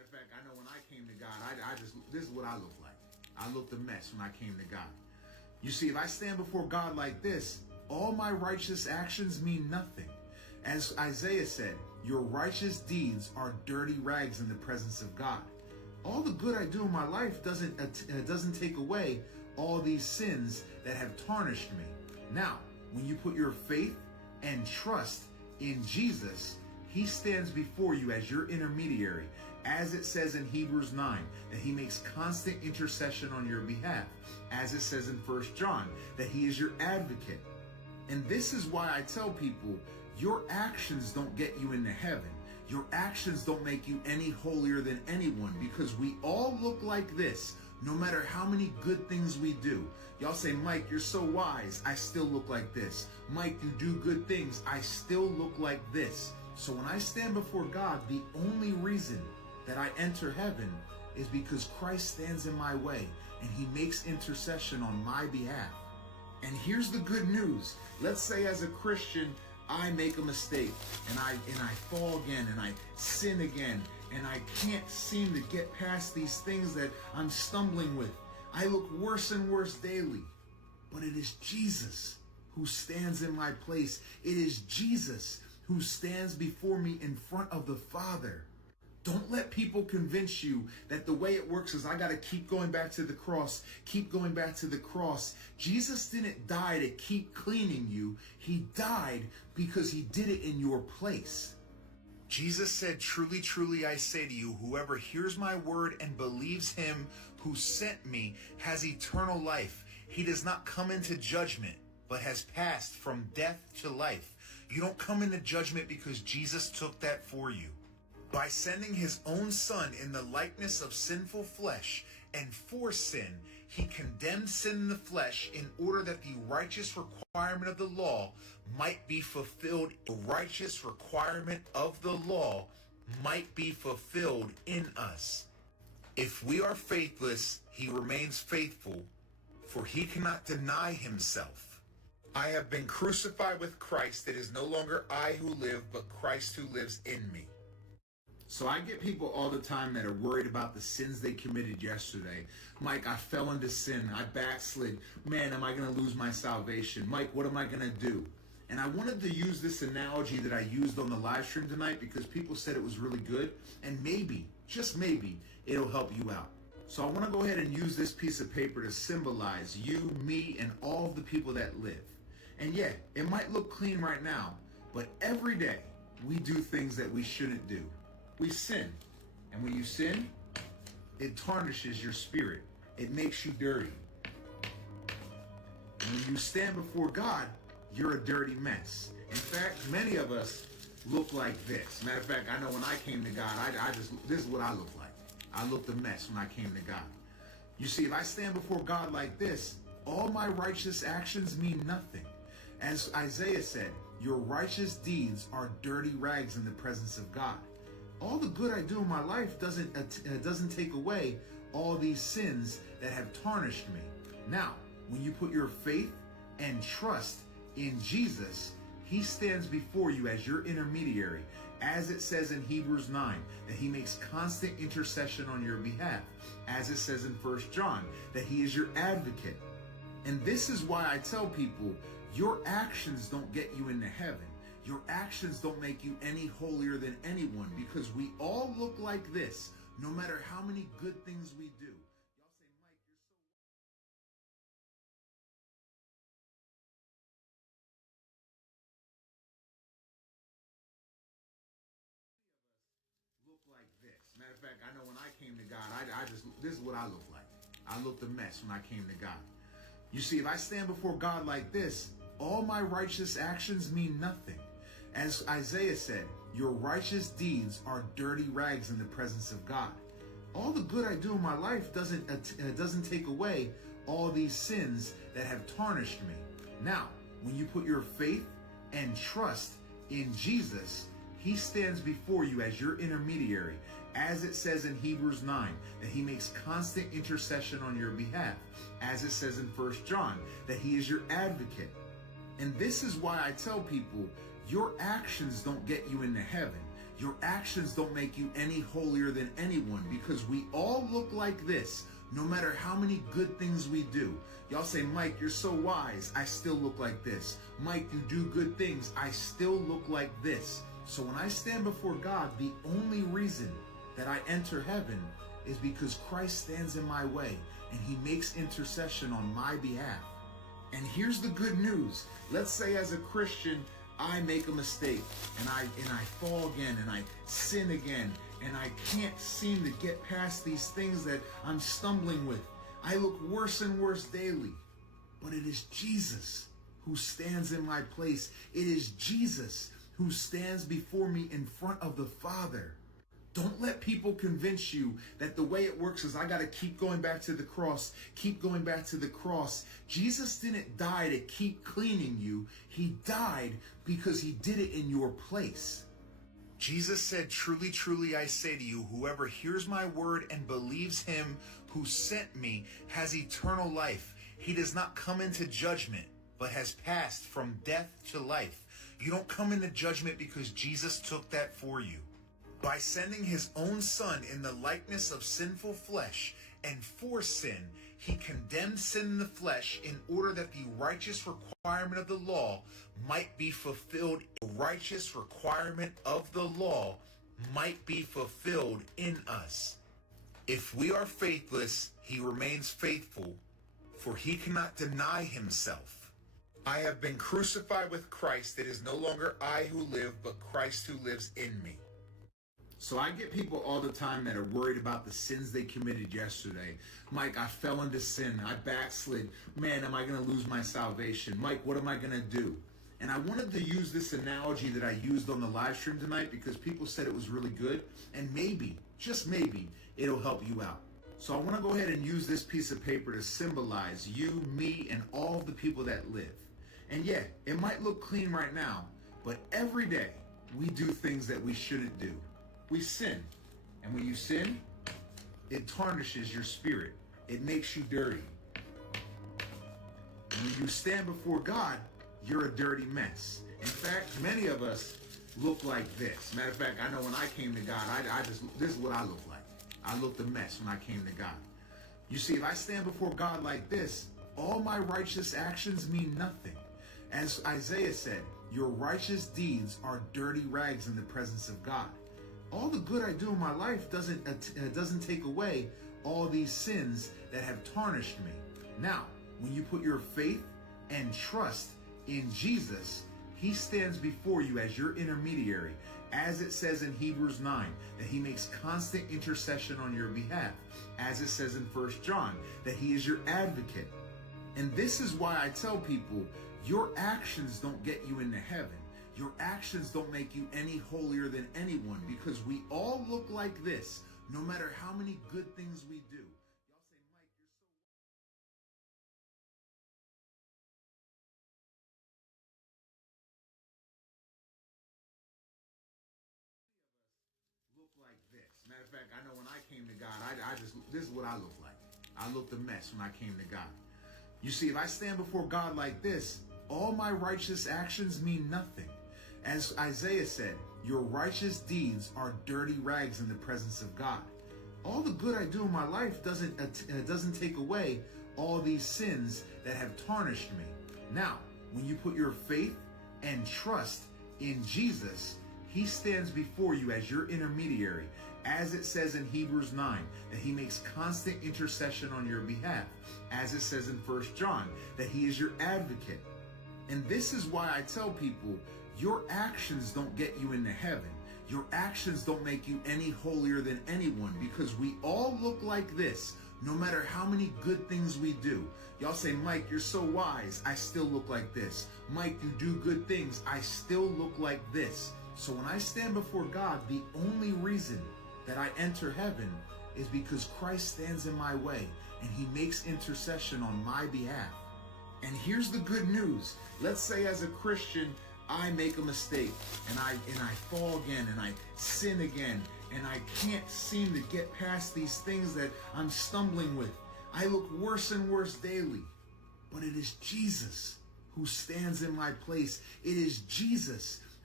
of fact, I know when I came to God, this is what I look like. I looked a mess when I came to God. You see, if I stand before God like this, all my righteous actions mean nothing. As Isaiah said, your righteous deeds are dirty rags in the presence of God. All the good I do in my life doesn't take away all these sins that have tarnished me. Now, when you put your faith and trust in Jesus, he stands before you as your intermediary, as it says in Hebrews 9, that he makes constant intercession on your behalf, as it says in 1 John, that he is your advocate. And this is why I tell people, your actions don't get you into heaven. Your actions don't make you any holier than anyone, because we all look like this, no matter how many good things we do. Y'all say, Mike, you're so wise. I still look like this. Mike, you do good things. I still look like this. So when I stand before God, the only reason that I enter heaven is because Christ stands in my way and he makes intercession on my behalf. And here's the good news. Let's say as a Christian, I make a mistake and I fall again and I sin again and I can't seem to get past these things that I'm stumbling with. I look worse and worse daily. But it is Jesus who stands in my place. It is Jesus who stands before me in front of the Father. Don't let people convince you that the way it works is I got to keep going back to the cross, keep going back to the cross. Jesus didn't die to keep cleaning you. He died because he did it in your place. Jesus said, truly, truly, I say to you, whoever hears my word and believes him who sent me has eternal life. He does not come into judgment, but has passed from death to life. You don't come into judgment because Jesus took that for you. By sending his own son in the likeness of sinful flesh and for sin, he condemned sin in the flesh in order that the righteous requirement of the law might be fulfilled. The righteous requirement of the law might be fulfilled in us. If we are faithless, he remains faithful, for he cannot deny himself. I have been crucified with Christ. It is no longer I who live, but Christ who lives in me. So I get people all the time that are worried about the sins they committed yesterday. Mike, I fell into sin. I backslid. Man, am I going to lose my salvation? Mike, what am I going to do? And I wanted to use this analogy that I used on the live stream tonight because people said it was really good. And maybe, just maybe, it'll help you out. So I want to go ahead and use this piece of paper to symbolize you, me, and all of the people that live. And yeah, it might look clean right now, but every day we do things that we shouldn't do. We sin. And when you sin, it tarnishes your spirit. It makes you dirty. And when you stand before God, you're a dirty mess. In fact, many of us look like this. Matter of fact, I know when I came to God, this is what I look like. I looked a mess when I came to God. You see, if I stand before God like this, all my righteous actions mean nothing. As Isaiah said, your righteous deeds are dirty rags in the presence of God. All the good I do in my life doesn't take away all these sins that have tarnished me. Now, when you put your faith and trust in Jesus, he stands before you as your intermediary, as it says in Hebrews 9, that he makes constant intercession on your behalf, as it says in 1 John, that he is your advocate. And this is why I tell people, your actions don't get you into heaven. Your actions don't make you any holier than anyone, because we all look like this, no matter how many good things we do. Y'all say, Mike, you're so look like this. Matter of fact, I know when I came to God, this is what I look like. I looked a mess when I came to God. You see, if I stand before God like this, all my righteous actions mean nothing. As Isaiah said, your righteous deeds are dirty rags in the presence of God. All the good I do in my life doesn't take away all these sins that have tarnished me. Now, when you put your faith and trust in Jesus, he stands before you as your intermediary, as it says in Hebrews 9, that he makes constant intercession on your behalf, as it says in 1 John, that he is your advocate. And this is why I tell people, your actions don't get you into heaven. Your actions don't make you any holier than anyone, because we all look like this, no matter how many good things we do. Y'all say, Mike, you're so wise. I still look like this. Mike, you do good things. I still look like this. So when I stand before God, the only reason that I enter heaven is because Christ stands in my way and he makes intercession on my behalf. And here's the good news. Let's say as a Christian, I make a mistake and I fall again and I sin again and I can't seem to get past these things that I'm stumbling with. I look worse and worse daily. But it is Jesus who stands in my place. It is Jesus who stands before me in front of the Father. Don't let people convince you that the way it works is I got to keep going back to the cross, keep going back to the cross. Jesus didn't die to keep cleaning you. He died because he did it in your place. Jesus said, truly, truly, I say to you, whoever hears my word and believes him who sent me has eternal life. He does not come into judgment, but has passed from death to life. You don't come into judgment because Jesus took that for you. By sending his own son in the likeness of sinful flesh and for sin, he condemned sin in the flesh in order that the righteous requirement of the law might be fulfilled. The righteous requirement of the law might be fulfilled in us. If we are faithless, he remains faithful, for he cannot deny himself. I have been crucified with Christ. It is no longer I who live, but Christ who lives in me. So I get people all the time that are worried about the sins they committed yesterday. Mike, I fell into sin. I backslid. Man, am I going to lose my salvation? Mike, what am I going to do? And I wanted to use this analogy that I used on the live stream tonight because people said it was really good. And maybe, just maybe, it'll help you out. So I want to go ahead and use this piece of paper to symbolize you, me, and all of the people that live. And yeah, it might look clean right now, but every day we do things that we shouldn't do. We sin. And when you sin, it tarnishes your spirit. It makes you dirty. And when you stand before God, you're a dirty mess. In fact, many of us look like this. Matter of fact, I know when I came to God, this is what I look like. I looked a mess when I came to God. You see, if I stand before God like this, all my righteous actions mean nothing. As Isaiah said, your righteous deeds are dirty rags in the presence of God. All the good I do in my life doesn't take away all these sins that have tarnished me. Now, when you put your faith and trust in Jesus, he stands before you as your intermediary, as it says in Hebrews 9, that he makes constant intercession on your behalf, as it says in 1 John, that he is your advocate. And this is why I tell people, your actions don't get you into heaven. Your actions don't make you any holier than anyone, because we all look like this, no matter how many good things we do. Y'all say, Mike, you're so look like this. Matter of fact, I know when I came to God, this is what I look like. I looked a mess when I came to God. You see, if I stand before God like this, all my righteous actions mean nothing. As Isaiah said, your righteous deeds are dirty rags in the presence of God. All the good I do in my life doesn't take away all these sins that have tarnished me. Now, when you put your faith and trust in Jesus, he stands before you as your intermediary, as it says in Hebrews 9, that he makes constant intercession on your behalf, as it says in 1 John, that he is your advocate. And this is why I tell people, your actions don't get you into heaven. Your actions don't make you any holier than anyone, because we all look like this, no matter how many good things we do. Y'all say, Mike, you're so wise. I still look like this. Mike, you do good things. I still look like this. So when I stand before God, the only reason that I enter heaven is because Christ stands in my way and he makes intercession on my behalf. And here's the good news. Let's say as a Christian, I make a mistake and I fall again and I sin again and I can't seem to get past these things that I'm stumbling with. I look worse and worse daily. But it is Jesus who stands in my place. It is Jesus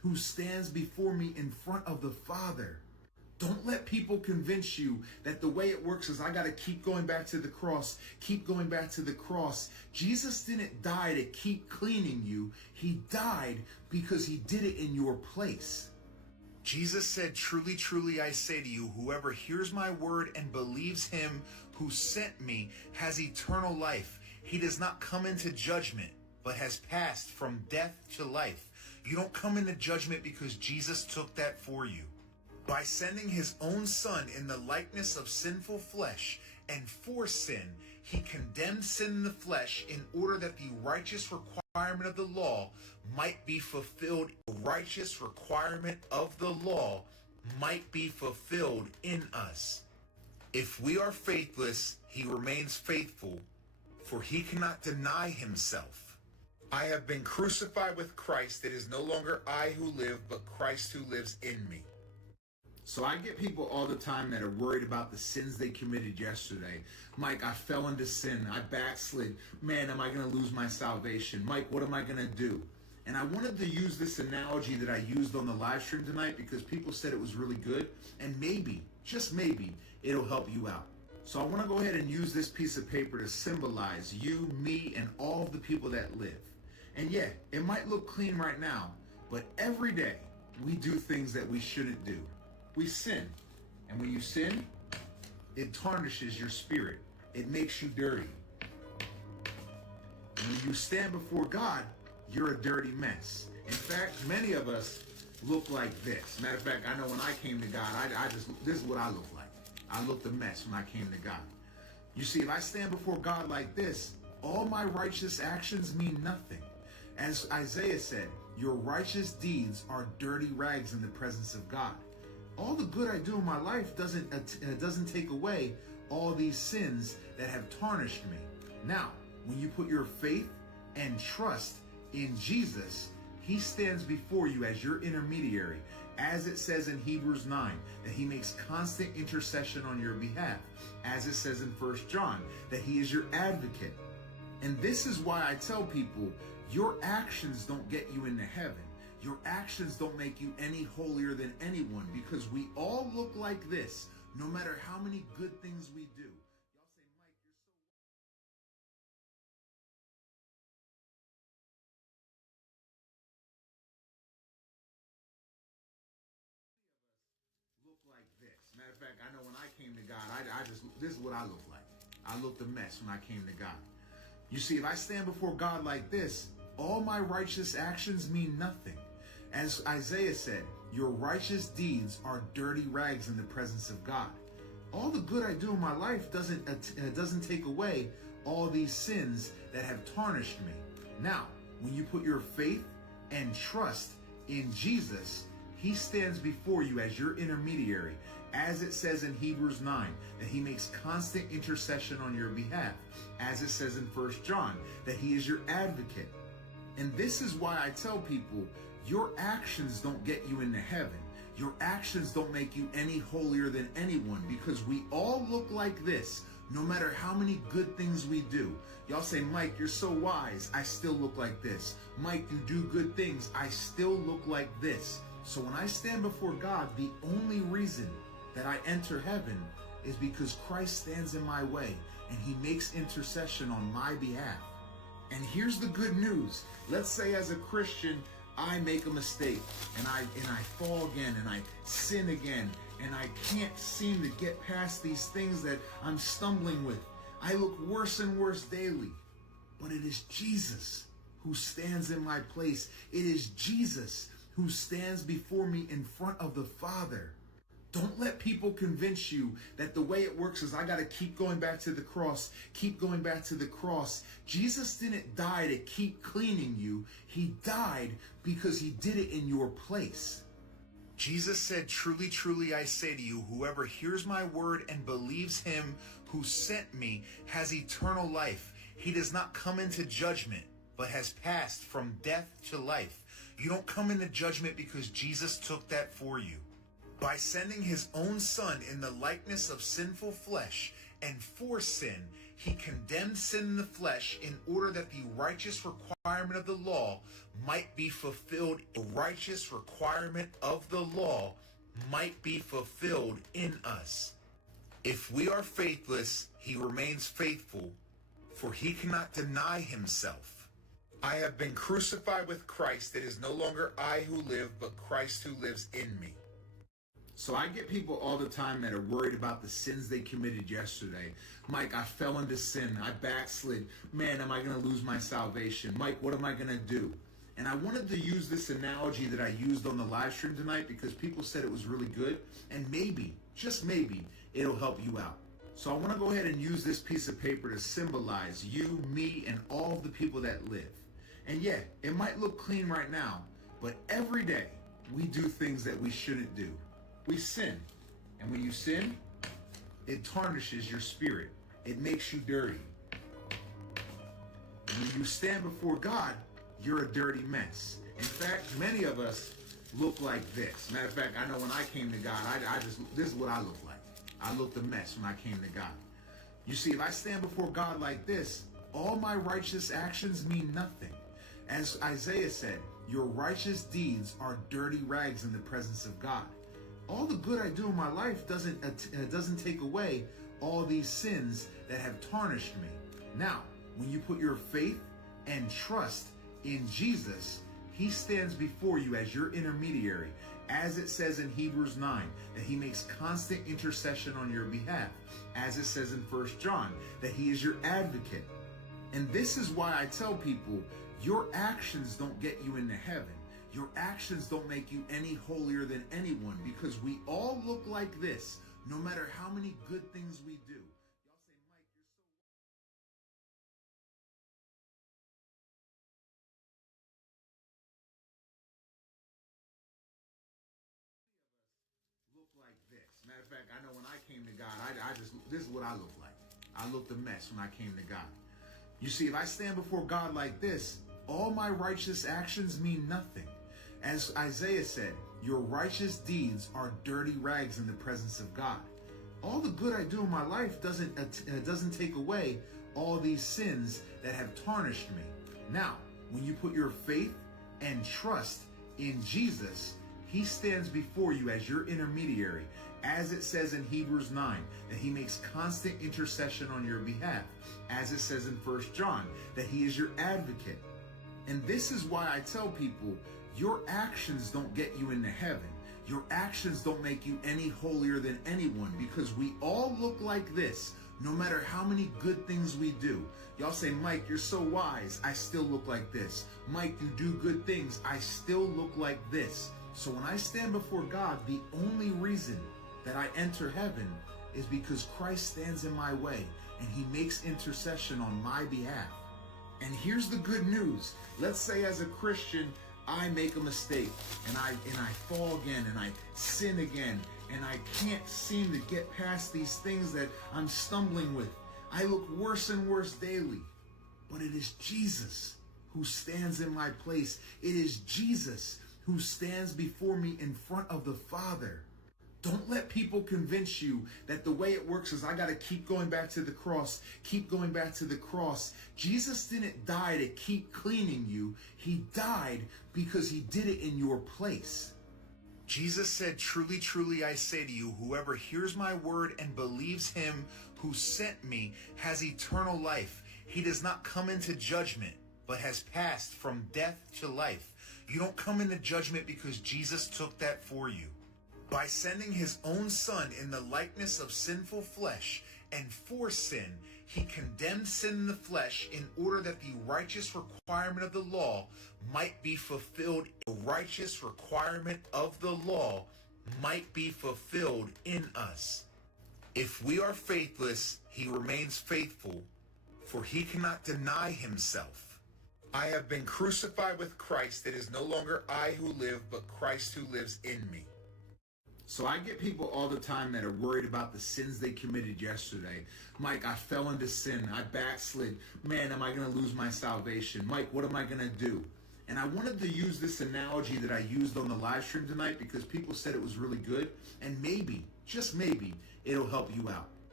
who stands before me in front of the Father. Don't let people convince you that the way it works is I got to keep going back to the cross, keep going back to the cross. Jesus didn't die to keep cleaning you. He died because he did it in your place. Jesus said, "Truly, truly, I say to you, whoever hears my word and believes him who sent me has eternal life. He does not come into judgment, but has passed from death to life." You don't come into judgment because Jesus took that for you. By sending his own son in the likeness of sinful flesh and for sin, he condemned sin in the flesh in order that the righteous requirement of the law might be fulfilled. The righteous requirement of the law might be fulfilled in us. If we are faithless, he remains faithful, for he cannot deny himself. I have been crucified with Christ. It is no longer I who live, but Christ who lives in me. So I get people all the time that are worried about the sins they committed yesterday. Mike, I fell into sin. I backslid. Man, am I going to lose my salvation? Mike, what am I going to do? And I wanted to use this analogy that I used on the live stream tonight because people said it was really good. And maybe, just maybe, it'll help you out. So I want to go ahead and use this piece of paper to symbolize you, me, and all of the people that live. And yeah, it might look clean right now, but every day we do things that we shouldn't do. We sin. And when you sin, it tarnishes your spirit. It makes you dirty. And when you stand before God, you're a dirty mess. In fact, many of us look like this. Matter of fact, I know when I came to God, this is what I look like. I looked a mess when I came to God. You see, if I stand before God like this, all my righteous actions mean nothing. As Isaiah said, your righteous deeds are dirty rags in the presence of God. All the good I do in my life doesn't take away all these sins that have tarnished me. Now, when you put your faith and trust in Jesus, he stands before you as your intermediary, as it says in Hebrews 9, that he makes constant intercession on your behalf, as it says in 1 John, that he is your advocate. And this is why I tell people, your actions don't get you into heaven. Your actions don't make you any holier than anyone, because we all look like this, no matter how many good things we do. Y'all say, Mike, you're so look like this. Matter of fact, I know when I came to God, this is what I look like. I looked a mess when I came to God. You see, if I stand before God like this, all my righteous actions mean nothing. As Isaiah said, your righteous deeds are dirty rags in the presence of God. All the good I do in my life doesn't take away all these sins that have tarnished me. Now, when you put your faith and trust in Jesus, he stands before you as your intermediary, as it says in Hebrews 9, that he makes constant intercession on your behalf, as it says in 1 John, that he is your advocate. And this is why I tell people, your actions don't get you into heaven. Your actions don't make you any holier than anyone, because we all look like this, no matter how many good things we do. Y'all say, Mike, you're so wise. I still look like this. Mike, you do good things. I still look like this. So when I stand before God, the only reason that I enter heaven is because Christ stands in my way and he makes intercession on my behalf. And here's the good news. Let's say as a Christian, I make a mistake and I fall again and I sin again and I can't seem to get past these things that I'm stumbling with. I look worse and worse daily. But it is Jesus who stands in my place. It is Jesus who stands before me in front of the Father. Don't let people convince you that the way it works is I got to keep going back to the cross, keep going back to the cross. Jesus didn't die to keep cleaning you. He died because he did it in your place. Jesus said, truly, truly, I say to you, whoever hears my word and believes him who sent me has eternal life. He does not come into judgment, but has passed from death to life. You don't come into judgment because Jesus took that for you. By sending his own son in the likeness of sinful flesh And for sin, he condemned sin in the flesh in order that the righteous requirement of the law might be fulfilled. The righteous requirement of the law might be fulfilled in us. If we are faithless, he remains faithful, for he cannot deny himself. I have been crucified with Christ. It is no longer I who live, but Christ who lives in me. So I get people all the time that are worried about the sins they committed yesterday. Mike, I fell into sin. I backslid. Man, am I going to lose my salvation? Mike, what am I going to do? And I wanted to use this analogy that I used on the live stream tonight because people said it was really good. And maybe, just maybe, it'll help you out. So I want to go ahead and use this piece of paper to symbolize you, me, and all of the people that live. And yeah, it might look clean right now, but every day we do things that we shouldn't do. We sin. And when you sin, it tarnishes your spirit. It makes you dirty. And when you stand before God, you're a dirty mess. In fact, many of us look like this. Matter of fact, I know when I came to God, this is what I look like. I looked a mess when I came to God. You see, if I stand before God like this, all my righteous actions mean nothing. As Isaiah said, your righteous deeds are dirty rags in the presence of God. All the good I do in my life doesn't take away all these sins that have tarnished me. Now, when you put your faith and trust in Jesus, he stands before you as your intermediary, as it says in Hebrews 9, that he makes constant intercession on your behalf, as it says in 1 John, that he is your advocate. And this is why I tell people, your actions don't get you into heaven. Your actions don't make you any holier than anyone, because we all look like this, no matter how many good things we do. Y'all say, Mike, you're so... Look like this. Matter of fact, I know when I came to God, this is what I look like. I looked a mess when I came to God. You see, if I stand before God like this, all my righteous actions mean nothing. As Isaiah said, your righteous deeds are dirty rags in the presence of God. All the good I do in my life doesn't take away all these sins that have tarnished me. Now, when you put your faith and trust in Jesus, he stands before you as your intermediary, as it says in Hebrews 9, that he makes constant intercession on your behalf, as it says in 1 John, that he is your advocate. And this is why I tell people, your actions don't get you into heaven. Your actions don't make you any holier than anyone, because we all look like this, no matter how many good things we do. Y'all say, Mike, you're so wise. I still look like this. Mike, you do good things. I still look like this. So when I stand before God, the only reason that I enter heaven is because Christ stands in my way and he makes intercession on my behalf. And here's the good news. Let's say as a Christian, I make a mistake and I fall again and I sin again and I can't seem to get past these things that I'm stumbling with. I look worse and worse daily. But it is Jesus who stands in my place. It is Jesus who stands before me in front of the Father. Don't let people convince you that the way it works is I got to keep going back to the cross, keep going back to the cross. Jesus didn't die to keep cleaning you. He died because he did it in your place. Jesus said, truly, truly, I say to you, whoever hears my word and believes him who sent me has eternal life. He does not come into judgment, but has passed from death to life. You don't come into judgment because Jesus took that for you. By sending his own son in the likeness of sinful flesh, and for sin, he condemned sin in the flesh in order that the righteous requirement of the law might be fulfilled. The righteous requirement of the law might be fulfilled in us. If we are faithless, he remains faithful, for he cannot deny himself. I have been crucified with Christ. It is no longer I who live, but Christ who lives in me. So I get people all the time that are worried about the sins they committed yesterday. Mike, I fell into sin. I backslid. Man, am I going to lose my salvation? Mike, what am I going to do? And I wanted to use this analogy that I used on the live stream tonight because people said it was really good. And maybe, just maybe, it'll help you out.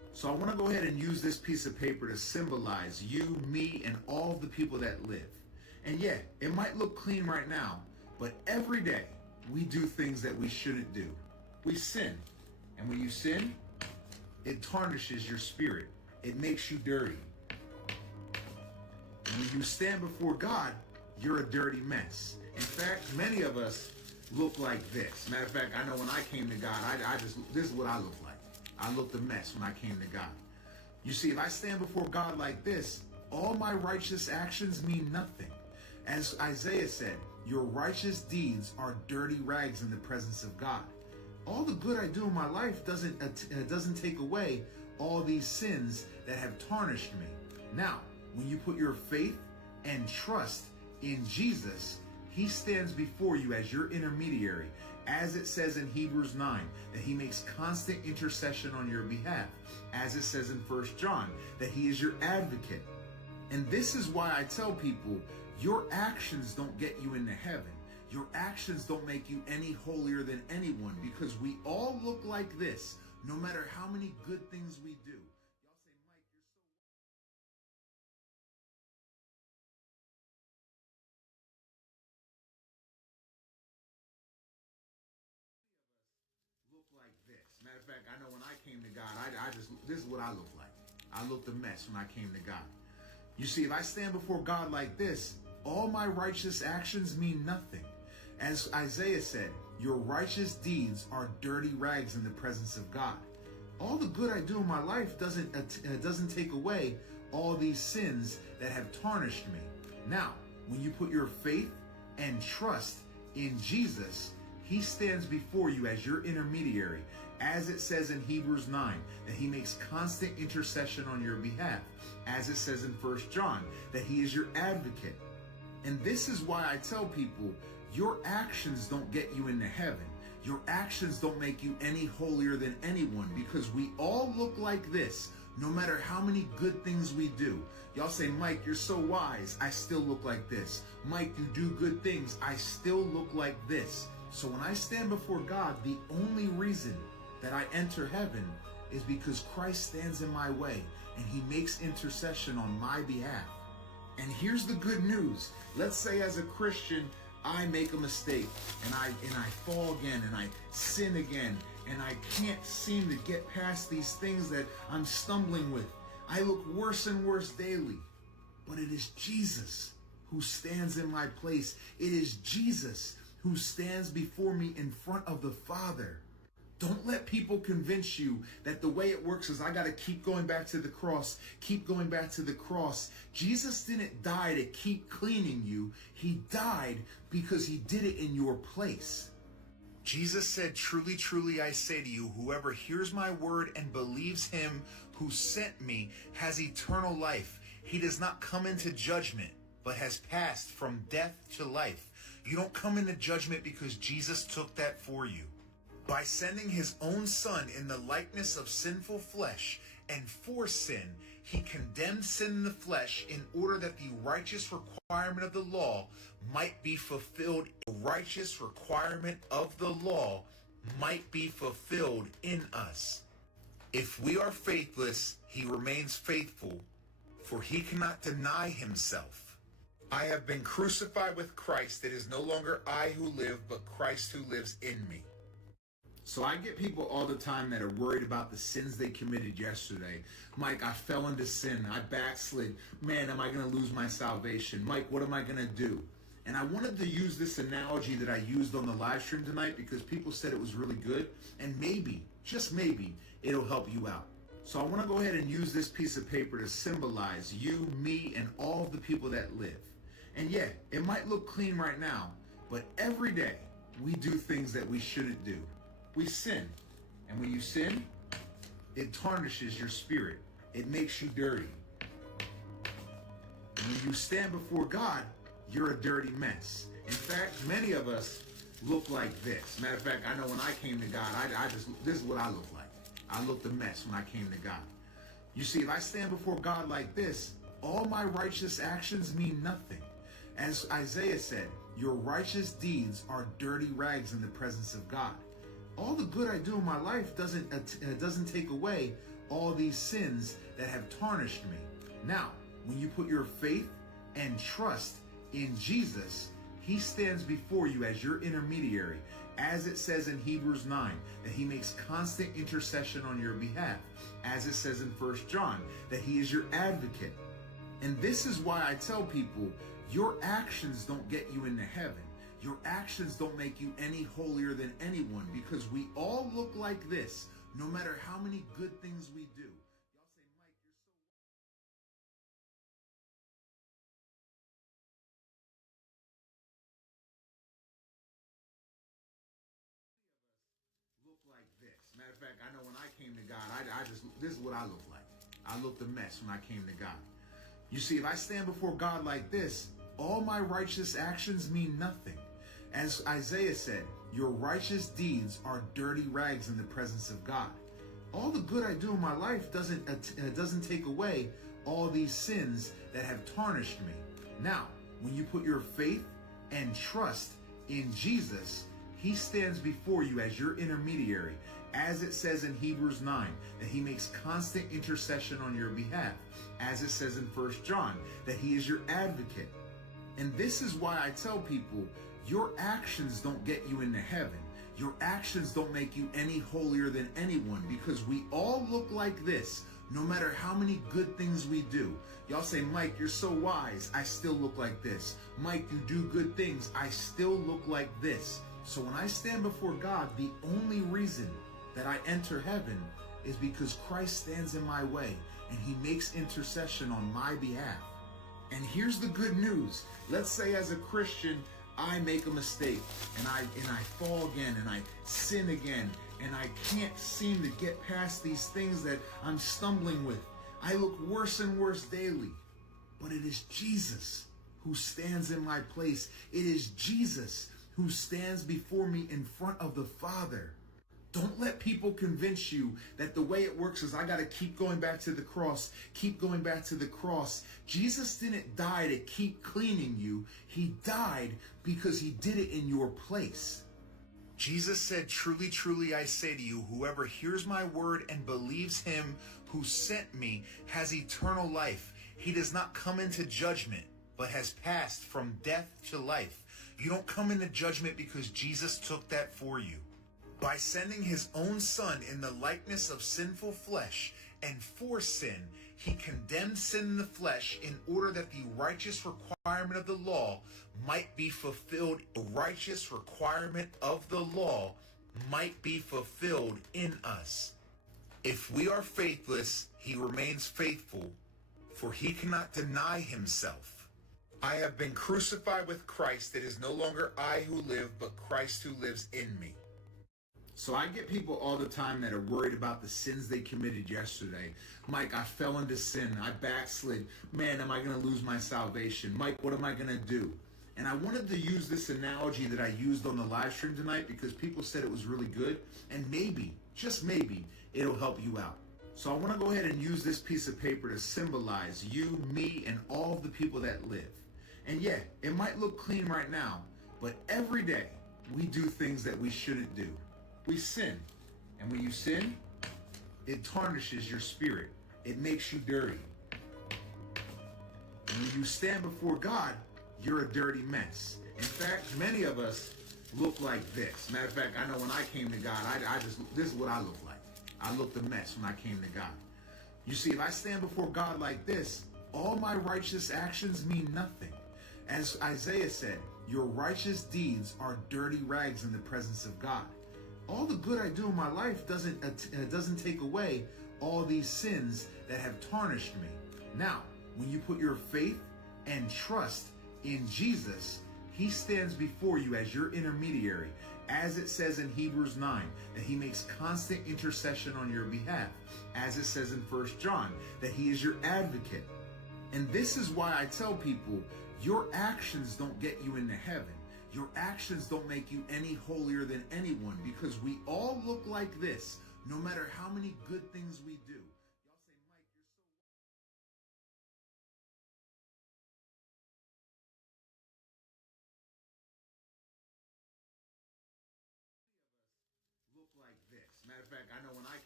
So I want to go ahead and use this piece of paper to symbolize you, me, and all of the people that live. And yeah, it might look clean right now, but every day we do things that we shouldn't do. We sin. And when you sin, it tarnishes your spirit. It makes you dirty. And when you stand before God, you're a dirty mess. In fact, many of us look like this. Matter of fact, I know when I came to God, this is what I look like. I looked a mess when I came to God. You see, if I stand before God like this, all my righteous actions mean nothing. As Isaiah said, your righteous deeds are dirty rags in the presence of God. All the good I do in my life doesn't take away all these sins that have tarnished me. Now, when you put your faith and trust in Jesus, he stands before you as your intermediary, as it says in Hebrews 9, that he makes constant intercession on your behalf, as it says in 1 John, that he is your advocate. And this is why I tell people, your actions don't get you into heaven. Your actions don't make you any holier than anyone, because we all look like this, no matter how many good things we do. Look like this. Matter of fact, I know when I came to God, this is what I look like. I looked a mess when I came to God. You see, if I stand before God like this, all my righteous actions mean nothing. As Isaiah said, your righteous deeds are dirty rags in the presence of God. All the good I do in my life doesn't take away all these sins that have tarnished me. Now, when you put your faith and trust in Jesus, he stands before you as your intermediary, as it says in Hebrews 9, that he makes constant intercession on your behalf, as it says in 1 John, that he is your advocate. And this is why I tell people, your actions don't get you into heaven. Your actions don't make you any holier than anyone, because we all look like this, no matter how many good things we do. Y'all say, Mike, you're so wise. I still look like this. Mike, you do good things. I still look like this. So when I stand before God, the only reason that I enter heaven is because Christ stands in my way and he makes intercession on my behalf. And here's the good news. Let's say as a Christian, I make a mistake and I fall again and I sin again and I can't seem to get past these things that I'm stumbling with. I look worse and worse daily. But it is Jesus who stands in my place. It is Jesus who stands before me in front of the Father. Don't let people convince you that the way it works is I got to keep going back to the cross, keep going back to the cross. Jesus didn't die to keep cleaning you. He died because he did it in your place. Jesus said, truly, truly, I say to you, whoever hears my word and believes him who sent me has eternal life. He does not come into judgment, but has passed from death to life. You don't come into judgment because Jesus took that for you. By sending his own son in the likeness of sinful flesh and for sin, he condemned sin in the flesh in order that the righteous requirement of the law might be fulfilled. The righteous requirement of the law might be fulfilled in us. If we are faithless, he remains faithful, for he cannot deny himself. I have been crucified with Christ. It is no longer I who live, but Christ who lives in me. So I get people all the time that are worried about the sins they committed yesterday. Mike, I fell into sin. I backslid. Man, am I going to lose my salvation? Mike, what am I going to do? And I wanted to use this analogy that I used on the live stream tonight because people said it was really good. And maybe, just maybe, it'll help you out. So I want to go ahead and use this piece of paper to symbolize you, me, and all of the people that live. And yeah, it might look clean right now, but every day we do things that we shouldn't do. We sin. And when you sin, it tarnishes your spirit. It makes you dirty. And when you stand before God, you're a dirty mess. In fact, many of us look like this. Matter of fact, I know when I came to God, this is what I look like. I looked a mess when I came to God. You see, if I stand before God like this, all my righteous actions mean nothing. As Isaiah said, your righteous deeds are dirty rags in the presence of God. All the good I do in my life doesn't take away all these sins that have tarnished me. Now, when you put your faith and trust in Jesus, he stands before you as your intermediary, as it says in Hebrews 9, that he makes constant intercession on your behalf, as it says in 1 John, that he is your advocate. And this is why I tell people, your actions don't get you into heaven. Your actions don't make you any holier than anyone, because we all look like this, no matter how many good things we do. Look like this. Matter of fact, I know when I came to God, this is what I look like. I looked a mess when I came to God. You see, if I stand before God like this, all my righteous actions mean nothing. As Isaiah said, your righteous deeds are dirty rags in the presence of God. All the good I do in my life doesn't take away all these sins that have tarnished me. Now, when you put your faith and trust in Jesus, he stands before you as your intermediary, as it says in Hebrews 9, that he makes constant intercession on your behalf, as it says in 1 John, that he is your advocate. And this is why I tell people, your actions don't get you into heaven. Your actions don't make you any holier than anyone, because we all look like this, no matter how many good things we do. Y'all say, Mike, you're so wise. I still look like this. Mike, you do good things. I still look like this. So when I stand before God, the only reason that I enter heaven is because Christ stands in my way and he makes intercession on my behalf. And here's the good news. Let's say as a Christian, I make a mistake and I fall again and I sin again and I can't seem to get past these things that I'm stumbling with. I look worse and worse daily. But it is Jesus who stands in my place. It is Jesus who stands before me in front of the Father. Don't let people convince you that the way it works is I got to keep going back to the cross, keep going back to the cross. Jesus didn't die to keep cleaning you. He died because he did it in your place. Jesus said, truly, truly, I say to you, whoever hears my word and believes him who sent me has eternal life. He does not come into judgment, but has passed from death to life. You don't come into judgment because Jesus took that for you. By sending his own son in the likeness of sinful flesh and for sin, he condemned sin in the flesh in order that the righteous requirement of the law might be fulfilled. The righteous requirement of the law might be fulfilled in us. If we are faithless, he remains faithful, for he cannot deny himself. I have been crucified with Christ. It is no longer I who live, but Christ who lives in me. So I get people all the time that are worried about the sins they committed yesterday. Mike, I fell into sin. I backslid. Man, am I going to lose my salvation? Mike, what am I going to do? And I wanted to use this analogy that I used on the live stream tonight because people said it was really good. And maybe, just maybe, it'll help you out. So I want to go ahead and use this piece of paper to symbolize you, me, and all of the people that live. And yeah, it might look clean right now, but every day we do things that we shouldn't do. We sin. And when you sin, it tarnishes your spirit. It makes you dirty. And when you stand before God, you're a dirty mess. In fact, many of us look like this. Matter of fact, I know when I came to God, this is what I look like. I looked a mess when I came to God. You see, if I stand before God like this, all my righteous actions mean nothing. As Isaiah said, your righteous deeds are dirty rags in the presence of God. All the good I do in my life doesn't take away all these sins that have tarnished me. Now, when you put your faith and trust in Jesus, he stands before you as your intermediary, as it says in Hebrews 9, that he makes constant intercession on your behalf, as it says in 1 John, that he is your advocate. And this is why I tell people, your actions don't get you into heaven. Your actions don't make you any holier than anyone, because we all look like this, no matter how many good things we do. Y'all say, Mike, you're so look like this. Matter of fact, I know when I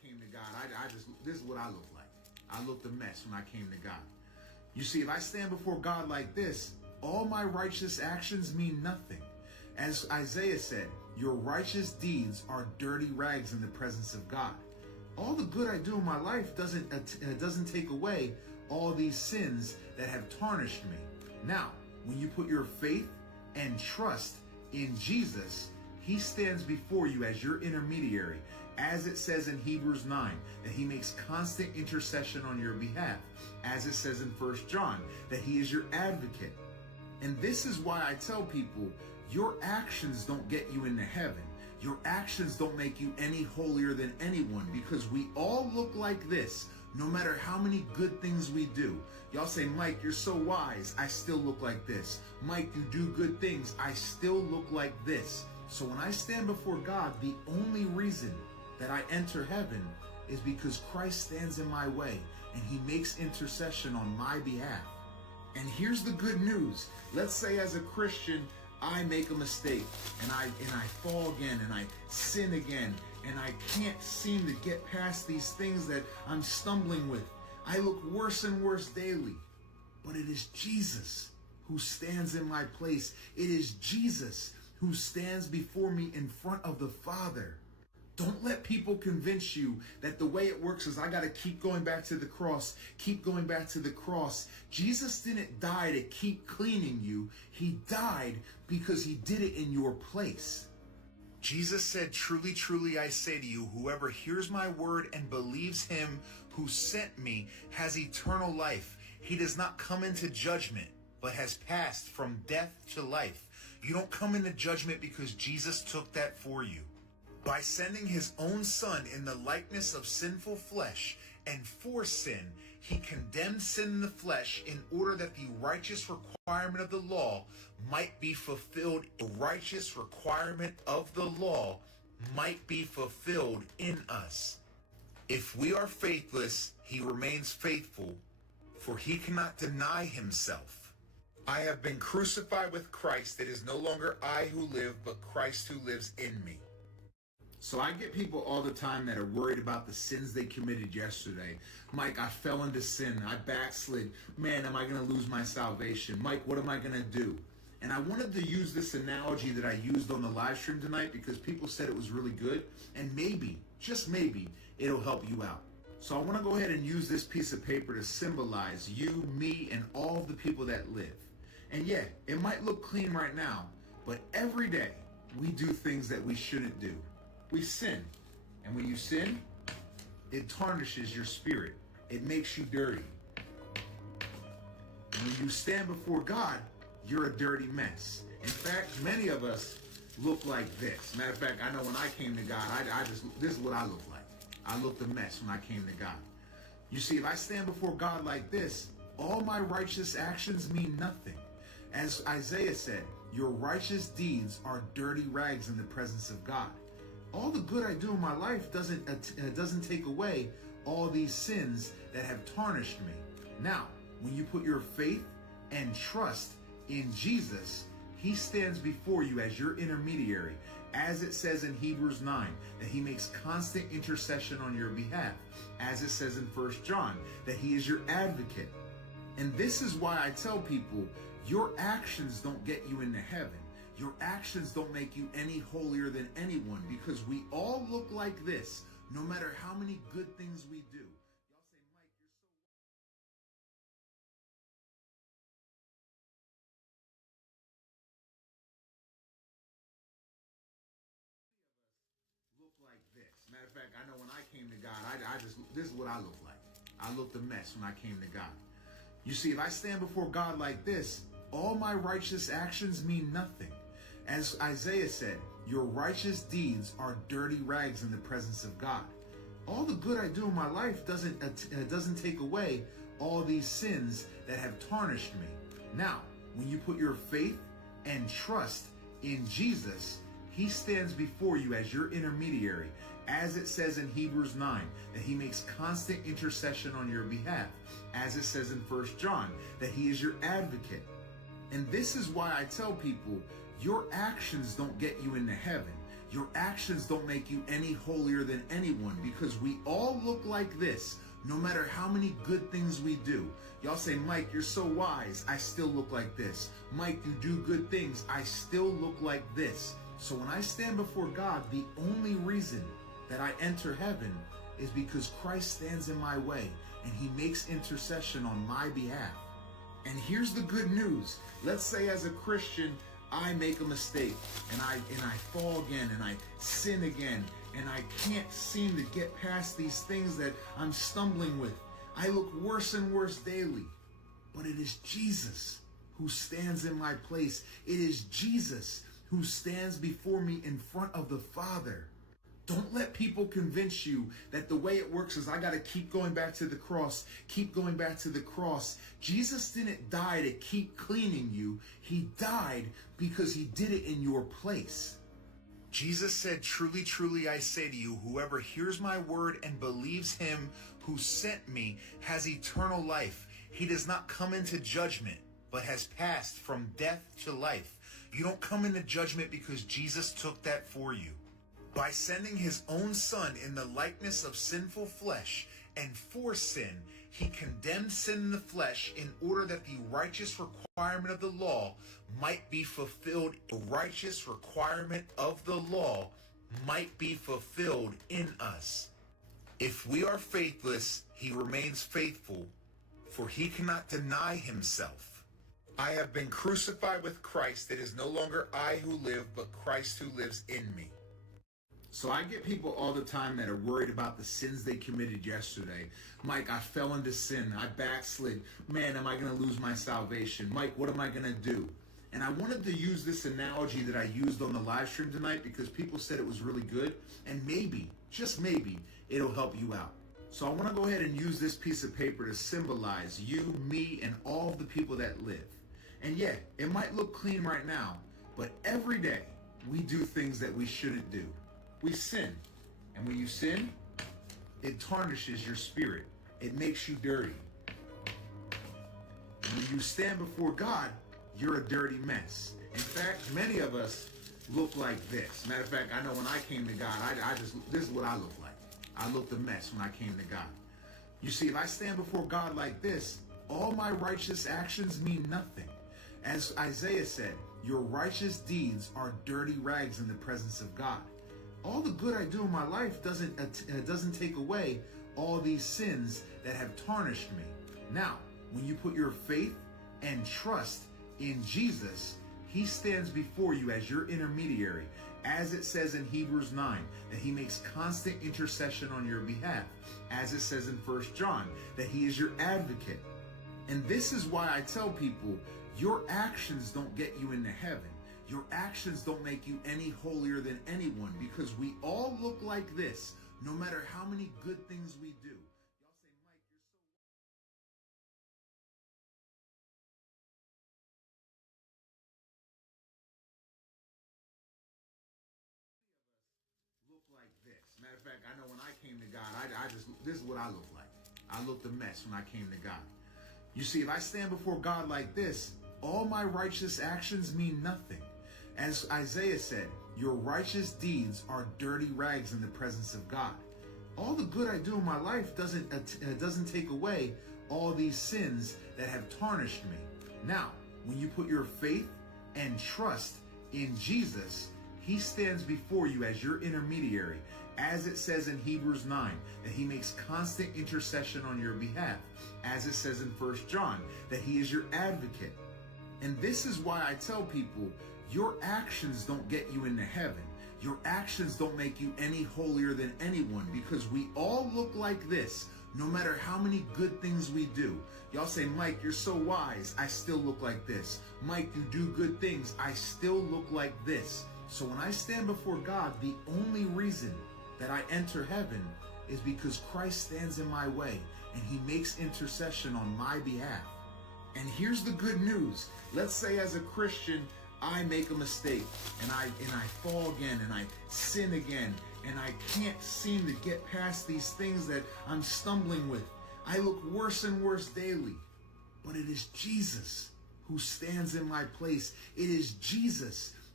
came to God, this is what I look like. I looked a mess when I came to God. You see, if I stand before God like this, all my righteous actions mean nothing. As Isaiah said, your righteous deeds are dirty rags in the presence of God. All the good I do in my life doesn't take away all these sins that have tarnished me. Now, when you put your faith and trust in Jesus, he stands before you as your intermediary, as it says in Hebrews 9, that he makes constant intercession on your behalf, as it says in 1 John, that he is your advocate. And this is why I tell people, your actions don't get you into heaven. Your actions don't make you any holier than anyone, because we all look like this, no matter how many good things we do. Y'all say, Mike, you're so wise. I still look like this. Mike, you do good things. I still look like this. So when I stand before God, the only reason that I enter heaven is because Christ stands in my way and he makes intercession on my behalf. And here's the good news. Let's say as a Christian, I make a mistake and I fall again and I sin again and I can't seem to get past these things that I'm stumbling with. I look worse and worse daily. But it is Jesus who stands in my place. It is Jesus who stands before me in front of the Father. Don't let people convince you that the way it works is I got to keep going back to the cross, keep going back to the cross. Jesus didn't die to keep cleaning you. He died because he did it in your place. Jesus said, truly, truly, I say to you, whoever hears my word and believes him who sent me has eternal life. He does not come into judgment, but has passed from death to life. You don't come into judgment because Jesus took that for you. By sending his own son in the likeness of sinful flesh and for sin, he condemned sin in the flesh in order that the righteous requirement of the law might be fulfilled. The righteous requirement of the law might be fulfilled in us. If we are faithless, he remains faithful, for he cannot deny himself. I have been crucified with Christ. It is no longer I who live, but Christ who lives in me. So I get people all the time that are worried about the sins they committed yesterday. Mike, I fell into sin. I backslid. Man, am I going to lose my salvation? Mike, what am I going to do? And I wanted to use this analogy that I used on the live stream tonight because people said it was really good. And maybe, just maybe, it'll help you out. So I want to go ahead and use this piece of paper to symbolize you, me, and all of the people that live. And yeah, it might look clean right now, but every day we do things that we shouldn't do. We sin. And when you sin, it tarnishes your spirit. It makes you dirty. And when you stand before God, you're a dirty mess. In fact, many of us look like this. Matter of fact, I know when I came to God, this is what I look like. I looked a mess when I came to God. You see, if I stand before God like this, all my righteous actions mean nothing. As Isaiah said, your righteous deeds are dirty rags in the presence of God. All the good I do in my life doesn't take away all these sins that have tarnished me. Now, when you put your faith and trust in Jesus, he stands before you as your intermediary, as it says in Hebrews 9, that he makes constant intercession on your behalf, as it says in 1 John, that he is your advocate. And this is why I tell people, your actions don't get you into heaven. Your actions don't make you any holier than anyone, because we all look like this, no matter how many good things we do. Y'all say, Mike, you're so look like this. Matter of fact, I know when I came to God, this is what I look like. I looked a mess when I came to God. You see, if I stand before God like this, all my righteous actions mean nothing. As Isaiah said, your righteous deeds are dirty rags in the presence of God. All the good I do in my life doesn't take away all these sins that have tarnished me. Now, when you put your faith and trust in Jesus, he stands before you as your intermediary, as it says in Hebrews 9, that he makes constant intercession on your behalf, as it says in 1 John, that he is your advocate. And this is why I tell people, your actions don't get you into heaven. Your actions don't make you any holier than anyone, because we all look like this, no matter how many good things we do. Y'all say, Mike, you're so wise. I still look like this. Mike, you do good things. I still look like this. So when I stand before God, the only reason that I enter heaven is because Christ stands in my way and he makes intercession on my behalf. And here's the good news. Let's say as a Christian, I make a mistake and I fall again and I sin again and I can't seem to get past these things that I'm stumbling with. I look worse and worse daily. But it is Jesus who stands in my place. It is Jesus who stands before me in front of the Father. Don't let people convince you that the way it works is I got to keep going back to the cross, keep going back to the cross. Jesus didn't die to keep cleaning you. He died because he did it in your place. Jesus said, truly, truly, I say to you, whoever hears my word and believes him who sent me has eternal life. He does not come into judgment, but has passed from death to life. You don't come into judgment because Jesus took that for you. By sending his own son in the likeness of sinful flesh and for sin, he condemned sin in the flesh in order that the righteous requirement of the law might be fulfilled. The righteous requirement of the law might be fulfilled in us. If we are faithless, he remains faithful, for he cannot deny himself. I have been crucified with Christ. It is no longer I who live, but Christ who lives in me. So I get people all the time that are worried about the sins they committed yesterday. Mike, I fell into sin. I backslid. Man, am I going to lose my salvation? Mike, what am I going to do? And I wanted to use this analogy that I used on the live stream tonight because people said it was really good. And maybe, just maybe, it'll help you out. So I want to go ahead and use this piece of paper to symbolize you, me, and all of the people that live. And yeah, it might look clean right now, but every day we do things that we shouldn't do. We sin. And when you sin, it tarnishes your spirit. It makes you dirty. And when you stand before God, you're a dirty mess. In fact, many of us look like this. Matter of fact, I know when I came to God, this is what I look like. I looked a mess when I came to God. You see, if I stand before God like this, all my righteous actions mean nothing. As Isaiah said, your righteous deeds are dirty rags in the presence of God. All the good I do in my life doesn't take away all these sins that have tarnished me. Now, when you put your faith and trust in Jesus, he stands before you as your intermediary, as it says in Hebrews 9, that he makes constant intercession on your behalf, as it says in 1 John, that he is your advocate. And this is why I tell people, your actions don't get you into heaven. Your actions don't make you any holier than anyone, because we all look like this, no matter how many good things we do. Y'all say, Mike, you're so look like this. Matter of fact, I know when I came to God, this is what I look like. I looked a mess when I came to God. You see, if I stand before God like this, all my righteous actions mean nothing. As Isaiah said, your righteous deeds are dirty rags in the presence of God. All the good I do in my life doesn't take away all these sins that have tarnished me. Now, when you put your faith and trust in Jesus, he stands before you as your intermediary, as it says in Hebrews 9, that he makes constant intercession on your behalf, as it says in 1 John, that he is your advocate. And this is why I tell people, your actions don't get you into heaven. Your actions don't make you any holier than anyone, because we all look like this, no matter how many good things we do. Y'all say, Mike, you're so wise. I still look like this. Mike, you do good things. I still look like this. So when I stand before God, the only reason that I enter heaven is because Christ stands in my way and he makes intercession on my behalf. And here's the good news. Let's say as a Christian, I make a mistake and I fall again and I sin again and I can't seem to get past these things that I'm stumbling with. I look worse and worse daily. But it is Jesus who stands in my place. It is Jesus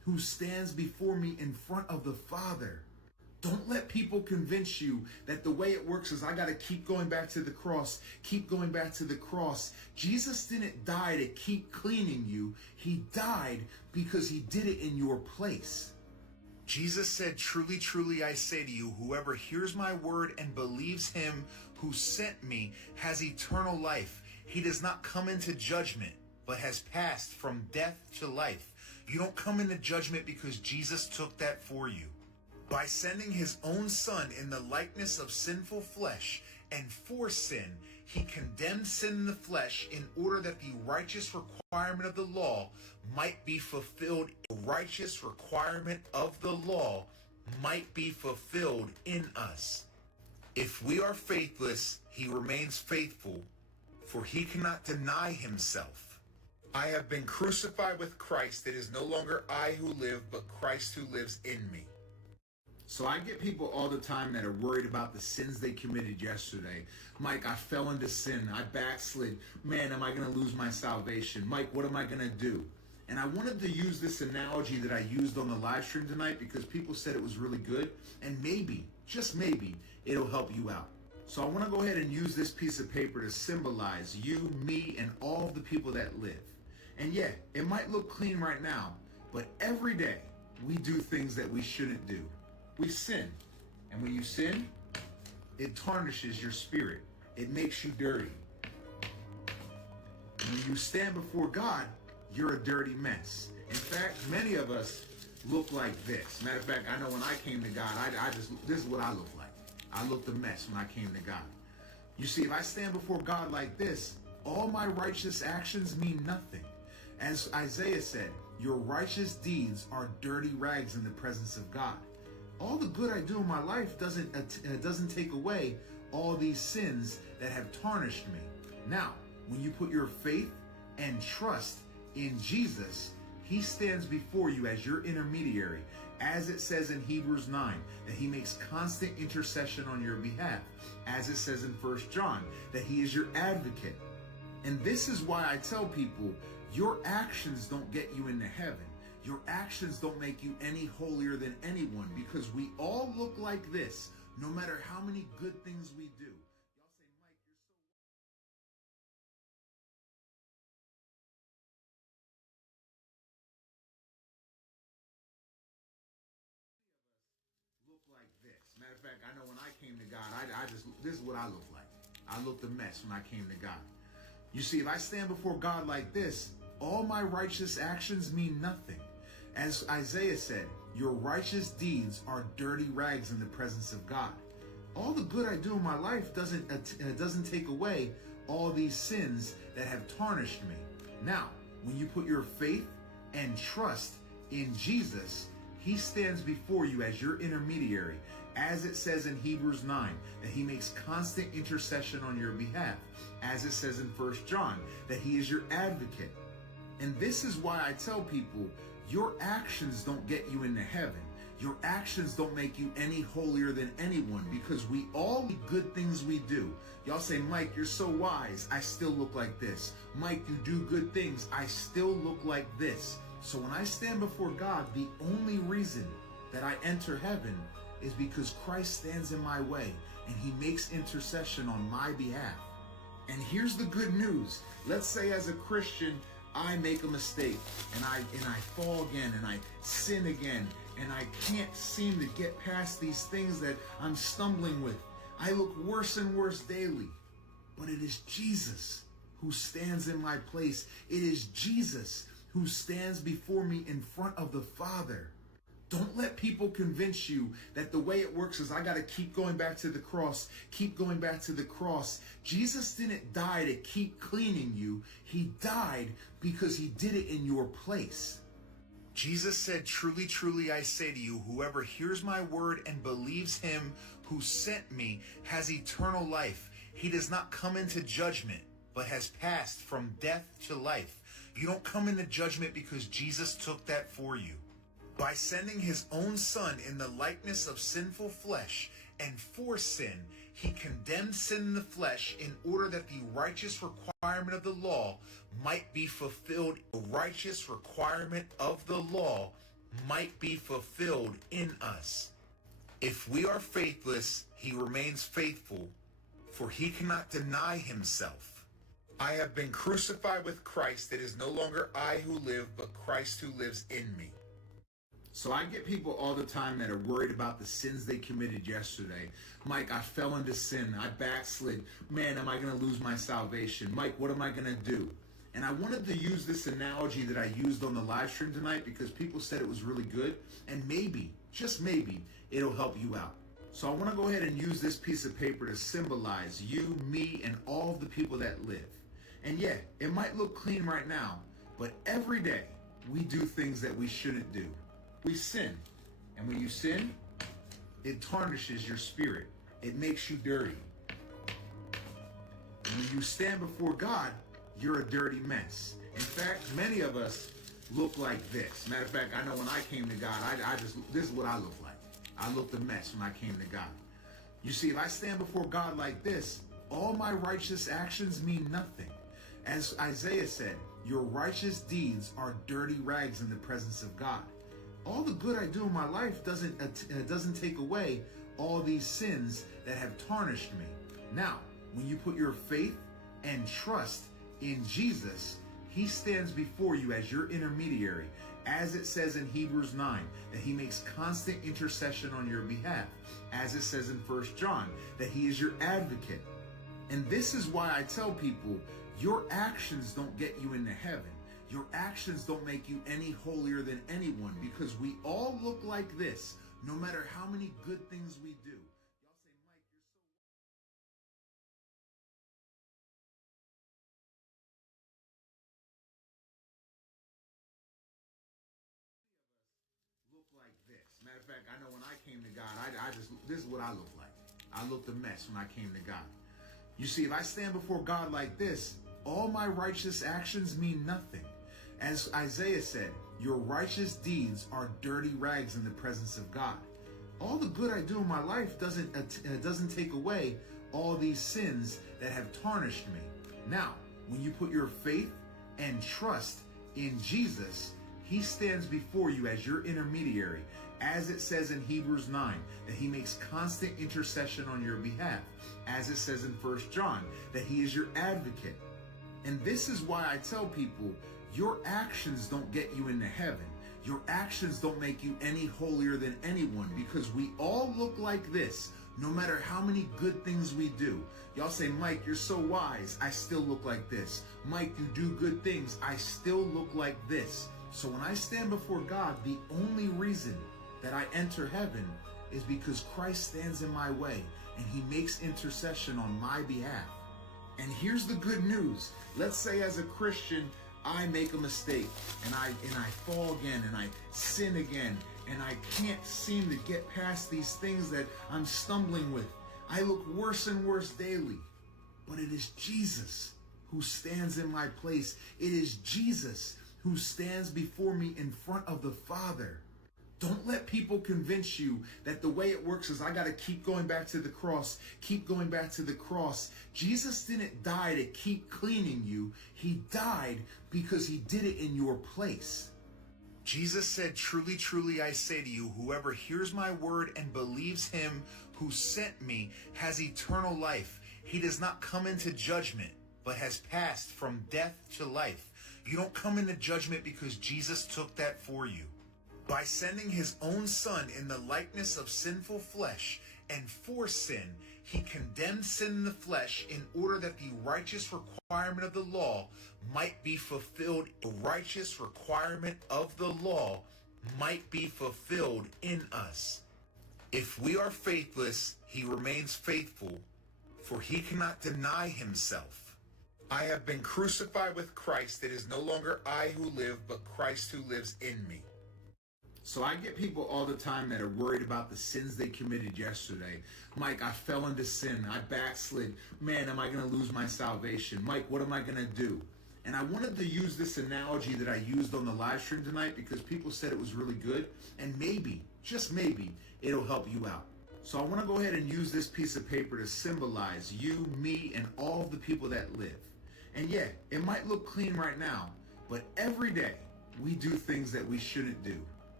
who stands before me in front of the Father. Don't let people convince you that the way it works is I got to keep going back to the cross, keep going back to the cross. Jesus didn't die to keep cleaning you. He died because he did it in your place. Jesus said, "Truly, truly, I say to you, whoever hears my word and believes him who sent me has eternal life. He does not come into judgment, but has passed from death to life." You don't come into judgment because Jesus took that for you. By sending his own son in the likeness of sinful flesh and for sin, he condemned sin in the flesh in order that the righteous requirement of the law might be fulfilled. The righteous requirement of the law might be fulfilled in us. If we are faithless, he remains faithful, for he cannot deny himself. I have been crucified with Christ. It is no longer I who live, but Christ who lives in me. So I get people all the time that are worried about the sins they committed yesterday. Mike, I fell into sin. I backslid. Man, am I going to lose my salvation? Mike, what am I going to do? And I wanted to use this analogy that I used on the live stream tonight because people said it was really good. And maybe, just maybe, it'll help you out. So I want to go ahead and use this piece of paper to symbolize you, me, and all of the people that live. And yeah, it might look clean right now, but every day we do things that we shouldn't do. We sin. And when you sin, it tarnishes your spirit. It makes you dirty. When you stand before God, you're a dirty mess. In fact, many of us look like this. Matter of fact, I know when I came to God, this is what I look like. I looked a mess when I came to God. You see, if I stand before God like this, all my righteous actions mean nothing. As Isaiah said, your righteous deeds are dirty rags in the presence of God. All the good I do in my life doesn't take away all these sins that have tarnished me. Now, when you put your faith and trust in Jesus, he stands before you as your intermediary, as it says in Hebrews 9, that he makes constant intercession on your behalf, as it says in 1 John, that he is your advocate. And this is why I tell people, your actions don't get you into heaven. Your actions don't make you any holier than anyone, because we all look like this, no matter how many good things we do. Y'all say, Mike, you're so look like this. Matter of fact, I know when I came to God, this is what I look like. I looked a mess when I came to God. You see, if I stand before God like this, all my righteous actions mean nothing. As Isaiah said, your righteous deeds are dirty rags in the presence of God. All the good I do in my life doesn't take away all these sins that have tarnished me. Now, when you put your faith and trust in Jesus, he stands before you as your intermediary, as it says in Hebrews 9, that he makes constant intercession on your behalf, as it says in 1 John, that he is your advocate. And this is why I tell people, your actions don't get you into heaven. Your actions don't make you any holier than anyone, because we all do good things we do. Y'all say, Mike, you're so wise. I still look like this. Mike, you do good things. I still look like this. So when I stand before God, the only reason that I enter heaven is because Christ stands in my way and he makes intercession on my behalf. And here's the good news. Let's say as a Christian, I make a mistake and I fall again and I sin again and I can't seem to get past these things that I'm stumbling with. I look worse and worse daily. But it is Jesus who stands in my place. It is Jesus who stands before me in front of the Father. Don't let people convince you that the way it works is I got to keep going back to the cross, keep going back to the cross. Jesus didn't die to keep cleaning you. He died because he did it in your place. Jesus said, truly, truly, I say to you, whoever hears my word and believes him who sent me has eternal life. He does not come into judgment, but has passed from death to life. You don't come into judgment because Jesus took that for you. By sending his own son in the likeness of sinful flesh and for sin, he condemned sin in the flesh in order that the righteous requirement of the law might be fulfilled. The righteous requirement of the law might be fulfilled in us. If we are faithless, he remains faithful, for he cannot deny himself. I have been crucified with Christ. It is no longer I who live, but Christ who lives in me. So I get people all the time that are worried about the sins they committed yesterday. Mike, I fell into sin. I backslid. Man, am I going to lose my salvation? Mike, what am I going to do? And I wanted to use this analogy that I used on the live stream tonight because people said it was really good. And maybe, just maybe, it'll help you out. So I want to go ahead and use this piece of paper to symbolize you, me, and all of the people that live. And yeah, it might look clean right now, but every day we do things that we shouldn't do. We sin. And when you sin, it tarnishes your spirit. It makes you dirty. And when you stand before God, you're a dirty mess. In fact, many of us look like this. Matter of fact, I know when I came to God, this is what I look like. I looked a mess when I came to God. You see, if I stand before God like this, all my righteous actions mean nothing. As Isaiah said, your righteous deeds are dirty rags in the presence of God. All the good I do in my life doesn't take away all these sins that have tarnished me. Now, when you put your faith and trust in Jesus, he stands before you as your intermediary, as it says in Hebrews 9, that he makes constant intercession on your behalf, as it says in 1 John, that he is your advocate. And this is why I tell people, your actions don't get you into heaven. Your actions don't make you any holier than anyone, because we all look like this, no matter how many good things we do. Y'all say, Mike, you're so look like this. Matter of fact, I know when I came to God, this is what I look like. I looked a mess when I came to God. You see, if I stand before God like this, all my righteous actions mean nothing. As Isaiah said, your righteous deeds are dirty rags in the presence of God. All the good I do in my life doesn't take away all these sins that have tarnished me. Now, when you put your faith and trust in Jesus, he stands before you as your intermediary, as it says in Hebrews 9, that he makes constant intercession on your behalf, as it says in 1 John, that he is your advocate. And this is why I tell people, your actions don't get you into heaven. Your actions don't make you any holier than anyone, because we all look like this, no matter how many good things we do. Y'all say, Mike, you're so wise. I still look like this. Mike, you do good things. I still look like this. So when I stand before God, the only reason that I enter heaven is because Christ stands in my way and he makes intercession on my behalf. And here's the good news. Let's say as a Christian, I make a mistake and I fall again and I sin again and I can't seem to get past these things that I'm stumbling with. I look worse and worse daily. But it is Jesus who stands in my place. It is Jesus who stands before me in front of the Father. Don't let people convince you that the way it works is I got to keep going back to the cross, keep going back to the cross. Jesus didn't die to keep cleaning you. He died because he did it in your place. Jesus said, truly, truly, I say to you, whoever hears my word and believes him who sent me has eternal life. He does not come into judgment, but has passed from death to life. You don't come into judgment because Jesus took that for you. By sending his own son in the likeness of sinful flesh and for sin, he condemned sin in the flesh in order that the righteous requirement of the law might be fulfilled. The righteous requirement of the law might be fulfilled in us. If we are faithless, he remains faithful, for he cannot deny himself. I have been crucified with Christ. It is no longer I who live, but Christ who lives in me. So I get people all the time that are worried about the sins they committed yesterday. Mike, I fell into sin. I backslid. Man, am I going to lose my salvation? Mike, what am I going to do? And I wanted to use this analogy that I used on the live stream tonight because people said it was really good. And maybe, just maybe, it'll help you out. So I want to go ahead and use this piece of paper to symbolize you, me, and all of the people that live. And yeah, it might look clean right now, but every day we do things that we shouldn't do.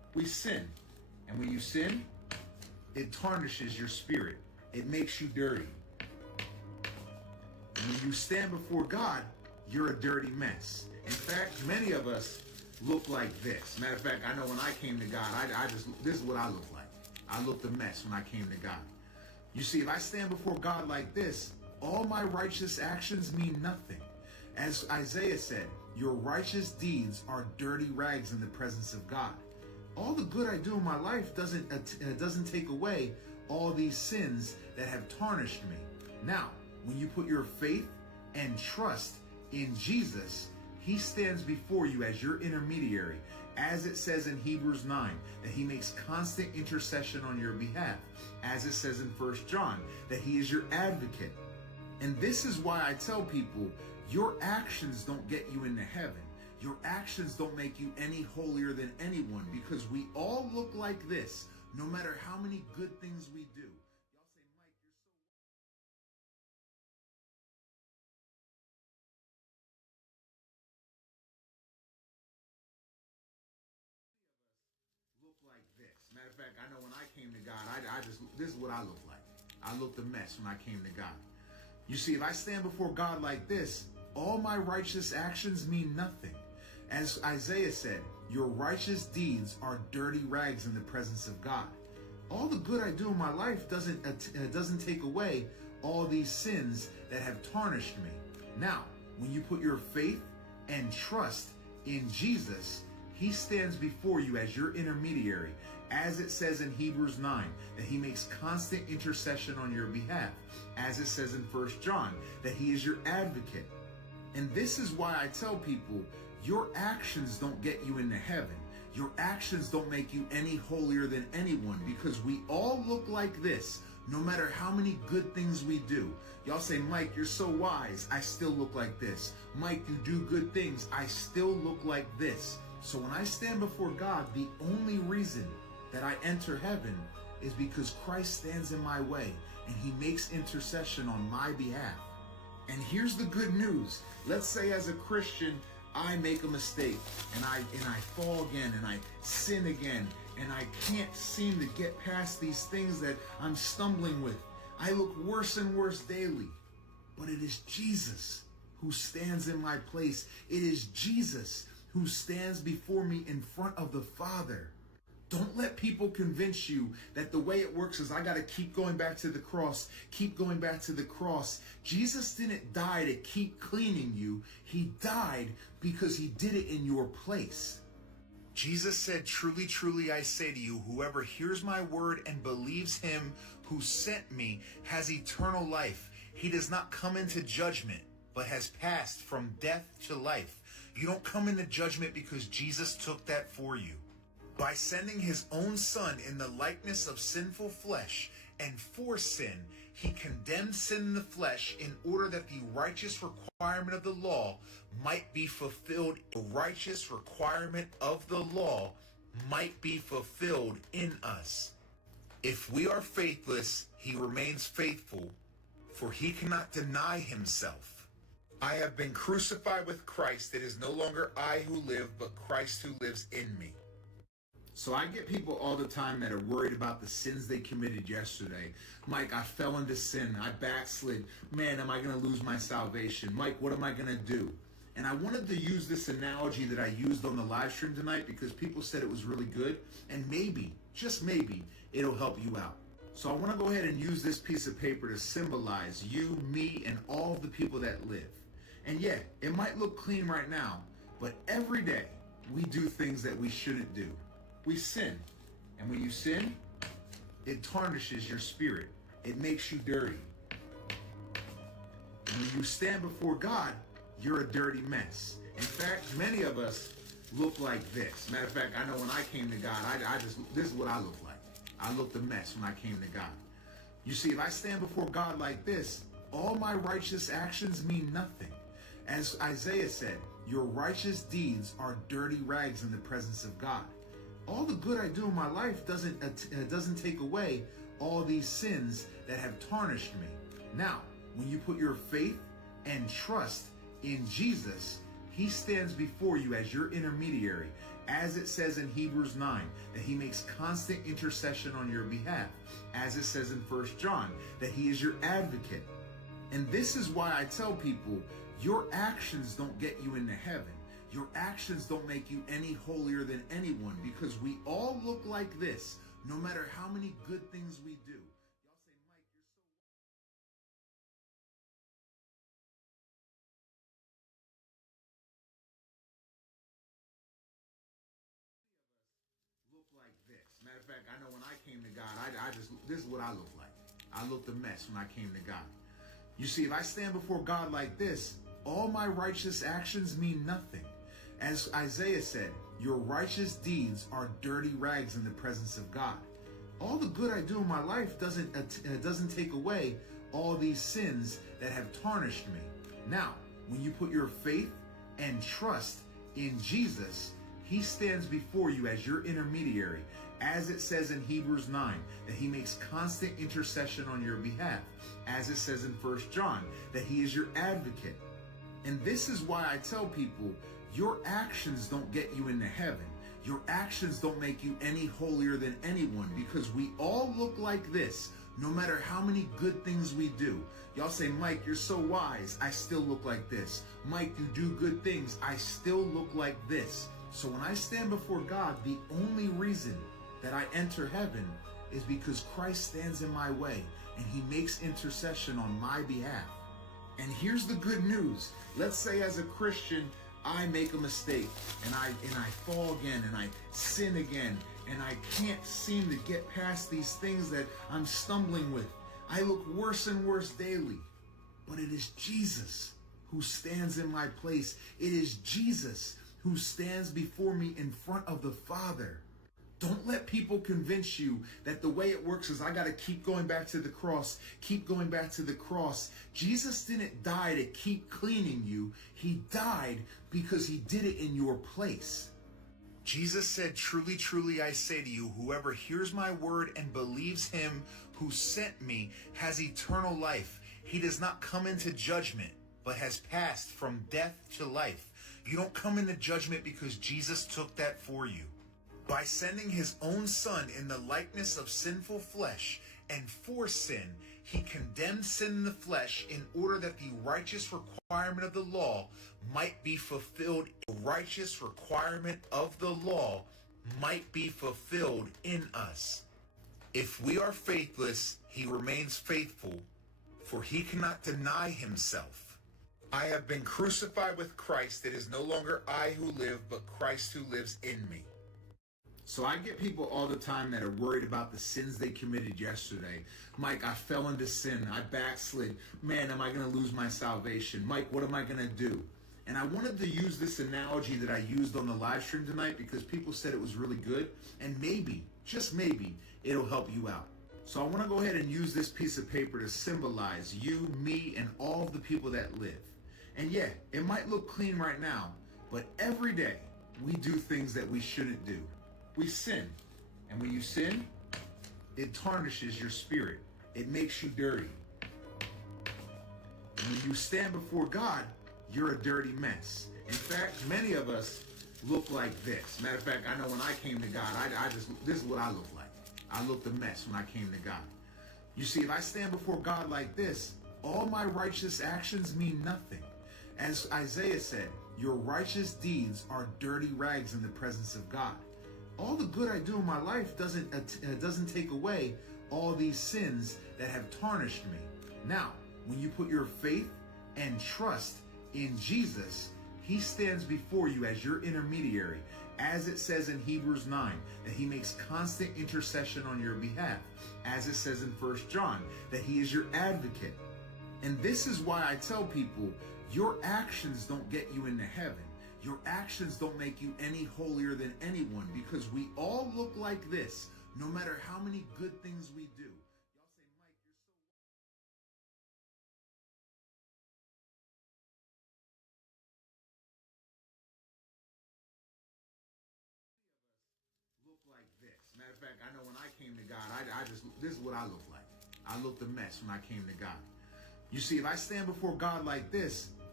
We sin. And when you sin, it tarnishes your spirit. It makes you dirty. And when you stand before God, you're a dirty mess. In fact, many of us look like this. Matter of fact, I know when I came to God, this is what I look like. I looked a mess when I came to God. You see, if I stand before God like this, all my righteous actions mean nothing. As Isaiah said, your righteous deeds are dirty rags in the presence of God. All the good I do in my life doesn't take away all these sins that have tarnished me. Now, when you put your faith and trust in Jesus, he stands before you as your intermediary, as it says in Hebrews 9, that he makes constant intercession on your behalf, as it says in 1 John, that he is your advocate. And this is why I tell people, your actions don't get you into heaven. Your actions don't make you any holier than anyone, because we all look like this, no matter how many good things we do. Look like this. Matter of fact, I know when I came to God, this is what I look like. I looked a mess when I came to God. You see, if I stand before God like this, all my righteous actions mean nothing. As Isaiah said, your righteous deeds are dirty rags in the presence of God. All the good I do in my life doesn't take away all these sins that have tarnished me. Now, when you put your faith and trust in Jesus, he stands before you as your intermediary, as it says in Hebrews 9, that he makes constant intercession on your behalf, as it says in 1 John, that he is your advocate. And this is why I tell people, your actions don't get you into heaven. Your actions don't make you any holier than anyone, because we all look like this, no matter how many good things we do. Y'all say, Mike, you're so wise. I still look like this. Mike, you do good things. I still look like this. So when I stand before God, the only reason that I enter heaven is because Christ stands in my way and he makes intercession on my behalf. And here's the good news. Let's say as a Christian, I make a mistake and I fall again and I sin again and I can't seem to get past these things that I'm stumbling with. I look worse and worse daily. But it is Jesus who stands in my place. It is Jesus who stands before me in front of the Father. Don't let people convince you that the way it works is I got to keep going back to the cross, keep going back to the cross. Jesus didn't die to keep cleaning you. He died because he did it in your place. Jesus said, truly, truly, I say to you, whoever hears my word and believes him who sent me has eternal life. He does not come into judgment, but has passed from death to life. You don't come into judgment because Jesus took that for you. By sending his own son in the likeness of sinful flesh and for sin, he condemned sin in the flesh in order that the righteous requirement of the law might be fulfilled. The righteous requirement of the law might be fulfilled in us. If we are faithless, he remains faithful, for he cannot deny himself. I have been crucified with Christ. It is no longer I who live, but Christ who lives in me. So I get people all the time that are worried about the sins they committed yesterday. Mike, I fell into sin. I backslid. Man, am I going to lose my salvation? Mike, what am I going to do? And I wanted to use this analogy that I used on the live stream tonight because people said it was really good. And maybe, just maybe, it'll help you out. So I want to go ahead and use this piece of paper to symbolize you, me, and all of the people that live. And yeah, it might look clean right now, but every day we do things that we shouldn't do. We sin. And when you sin, it tarnishes your spirit. It makes you dirty. And when you stand before God, you're a dirty mess. In fact, many of us look like this. Matter of fact, I know when I came to God, this is what I look like. I looked a mess when I came to God. You see, if I stand before God like this, all my righteous actions mean nothing. As Isaiah said, your righteous deeds are dirty rags in the presence of God. All the good I do in my life doesn't take away all these sins that have tarnished me. Now, when you put your faith and trust in Jesus, He stands before you as your intermediary, as it says in Hebrews 9, that he makes constant intercession on your behalf, as it says in 1 John, that he is your advocate. And this is why I tell people, your actions don't get you into heaven. Your actions don't make you any holier than anyone, because we all look like this, no matter how many good things we do. Y'all say, Mike, you're so... Look like this. Matter of fact, I know when I came to God, this is what I look like. I looked a mess when I came to God. You see, if I stand before God like this, all my righteous actions mean nothing. As Isaiah said, your righteous deeds are dirty rags in the presence of God. All the good I do in my life doesn't take away all these sins that have tarnished me. Now, when you put your faith and trust in Jesus, he stands before you as your intermediary, as it says in Hebrews 9, that he makes constant intercession on your behalf, as it says in 1 John, that he is your advocate. And this is why I tell people, your actions don't get you into heaven. Your actions don't make you any holier than anyone, because we all look like this, no matter how many good things we do. Y'all say, Mike, you're so wise. I still look like this. Mike, you do good things. I still look like this. So when I stand before God, the only reason that I enter heaven is because Christ stands in my way and he makes intercession on my behalf. And here's the good news. Let's say as a Christian, I make a mistake and I fall again and I sin again and I can't seem to get past these things that I'm stumbling with. I look worse and worse daily. But it is Jesus who stands in my place. It is Jesus who stands before me in front of the Father. Don't let people convince you that the way it works is I got to keep going back to the cross, keep going back to the cross. Jesus didn't die to keep cleaning you. He died because he did it in your place. Jesus said, truly, truly, I say to you, whoever hears my word and believes him who sent me has eternal life. He does not come into judgment, but has passed from death to life. You don't come into judgment because Jesus took that for you. By sending his own son in the likeness of sinful flesh, and for sin, he condemned sin in the flesh in order that the righteous requirement of the law might be fulfilled. The righteous requirement of the law might be fulfilled in us. If we are faithless, he remains faithful, for he cannot deny himself. I have been crucified with Christ. It is no longer I who live, but Christ who lives in me. So I get people all the time that are worried about the sins they committed yesterday. Mike, I fell into sin. I backslid. Man, am I going to lose my salvation? Mike, what am I going to do? And I wanted to use this analogy that I used on the live stream tonight because people said it was really good. And maybe, just maybe, it'll help you out. So I want to go ahead and use this piece of paper to symbolize you, me, and all of the people that live. And yeah, it might look clean right now, but every day we do things that we shouldn't do. We sin. And when you sin, it tarnishes your spirit. It makes you dirty. And when you stand before God, you're a dirty mess. In fact, many of us look like this. Matter of fact, I know when I came to God, this is what I look like. I looked a mess when I came to God. You see, if I stand before God like this, all my righteous actions mean nothing. As Isaiah said, your righteous deeds are dirty rags in the presence of God. All the good I do in my life doesn't take away all these sins that have tarnished me. Now, when you put your faith and trust in Jesus, he stands before you as your intermediary, as it says in Hebrews 9, that he makes constant intercession on your behalf, as it says in 1 John, that he is your advocate. And this is why I tell people, your actions don't get you into heaven. Your actions don't make you any holier than anyone, because we all look like this, no matter how many good things we do. Y'all say, Mike, you're so... Look like this. Matter of fact, I know when I came to God, this is what I look like. I looked a mess when I came to God. You see, if I stand before God like this,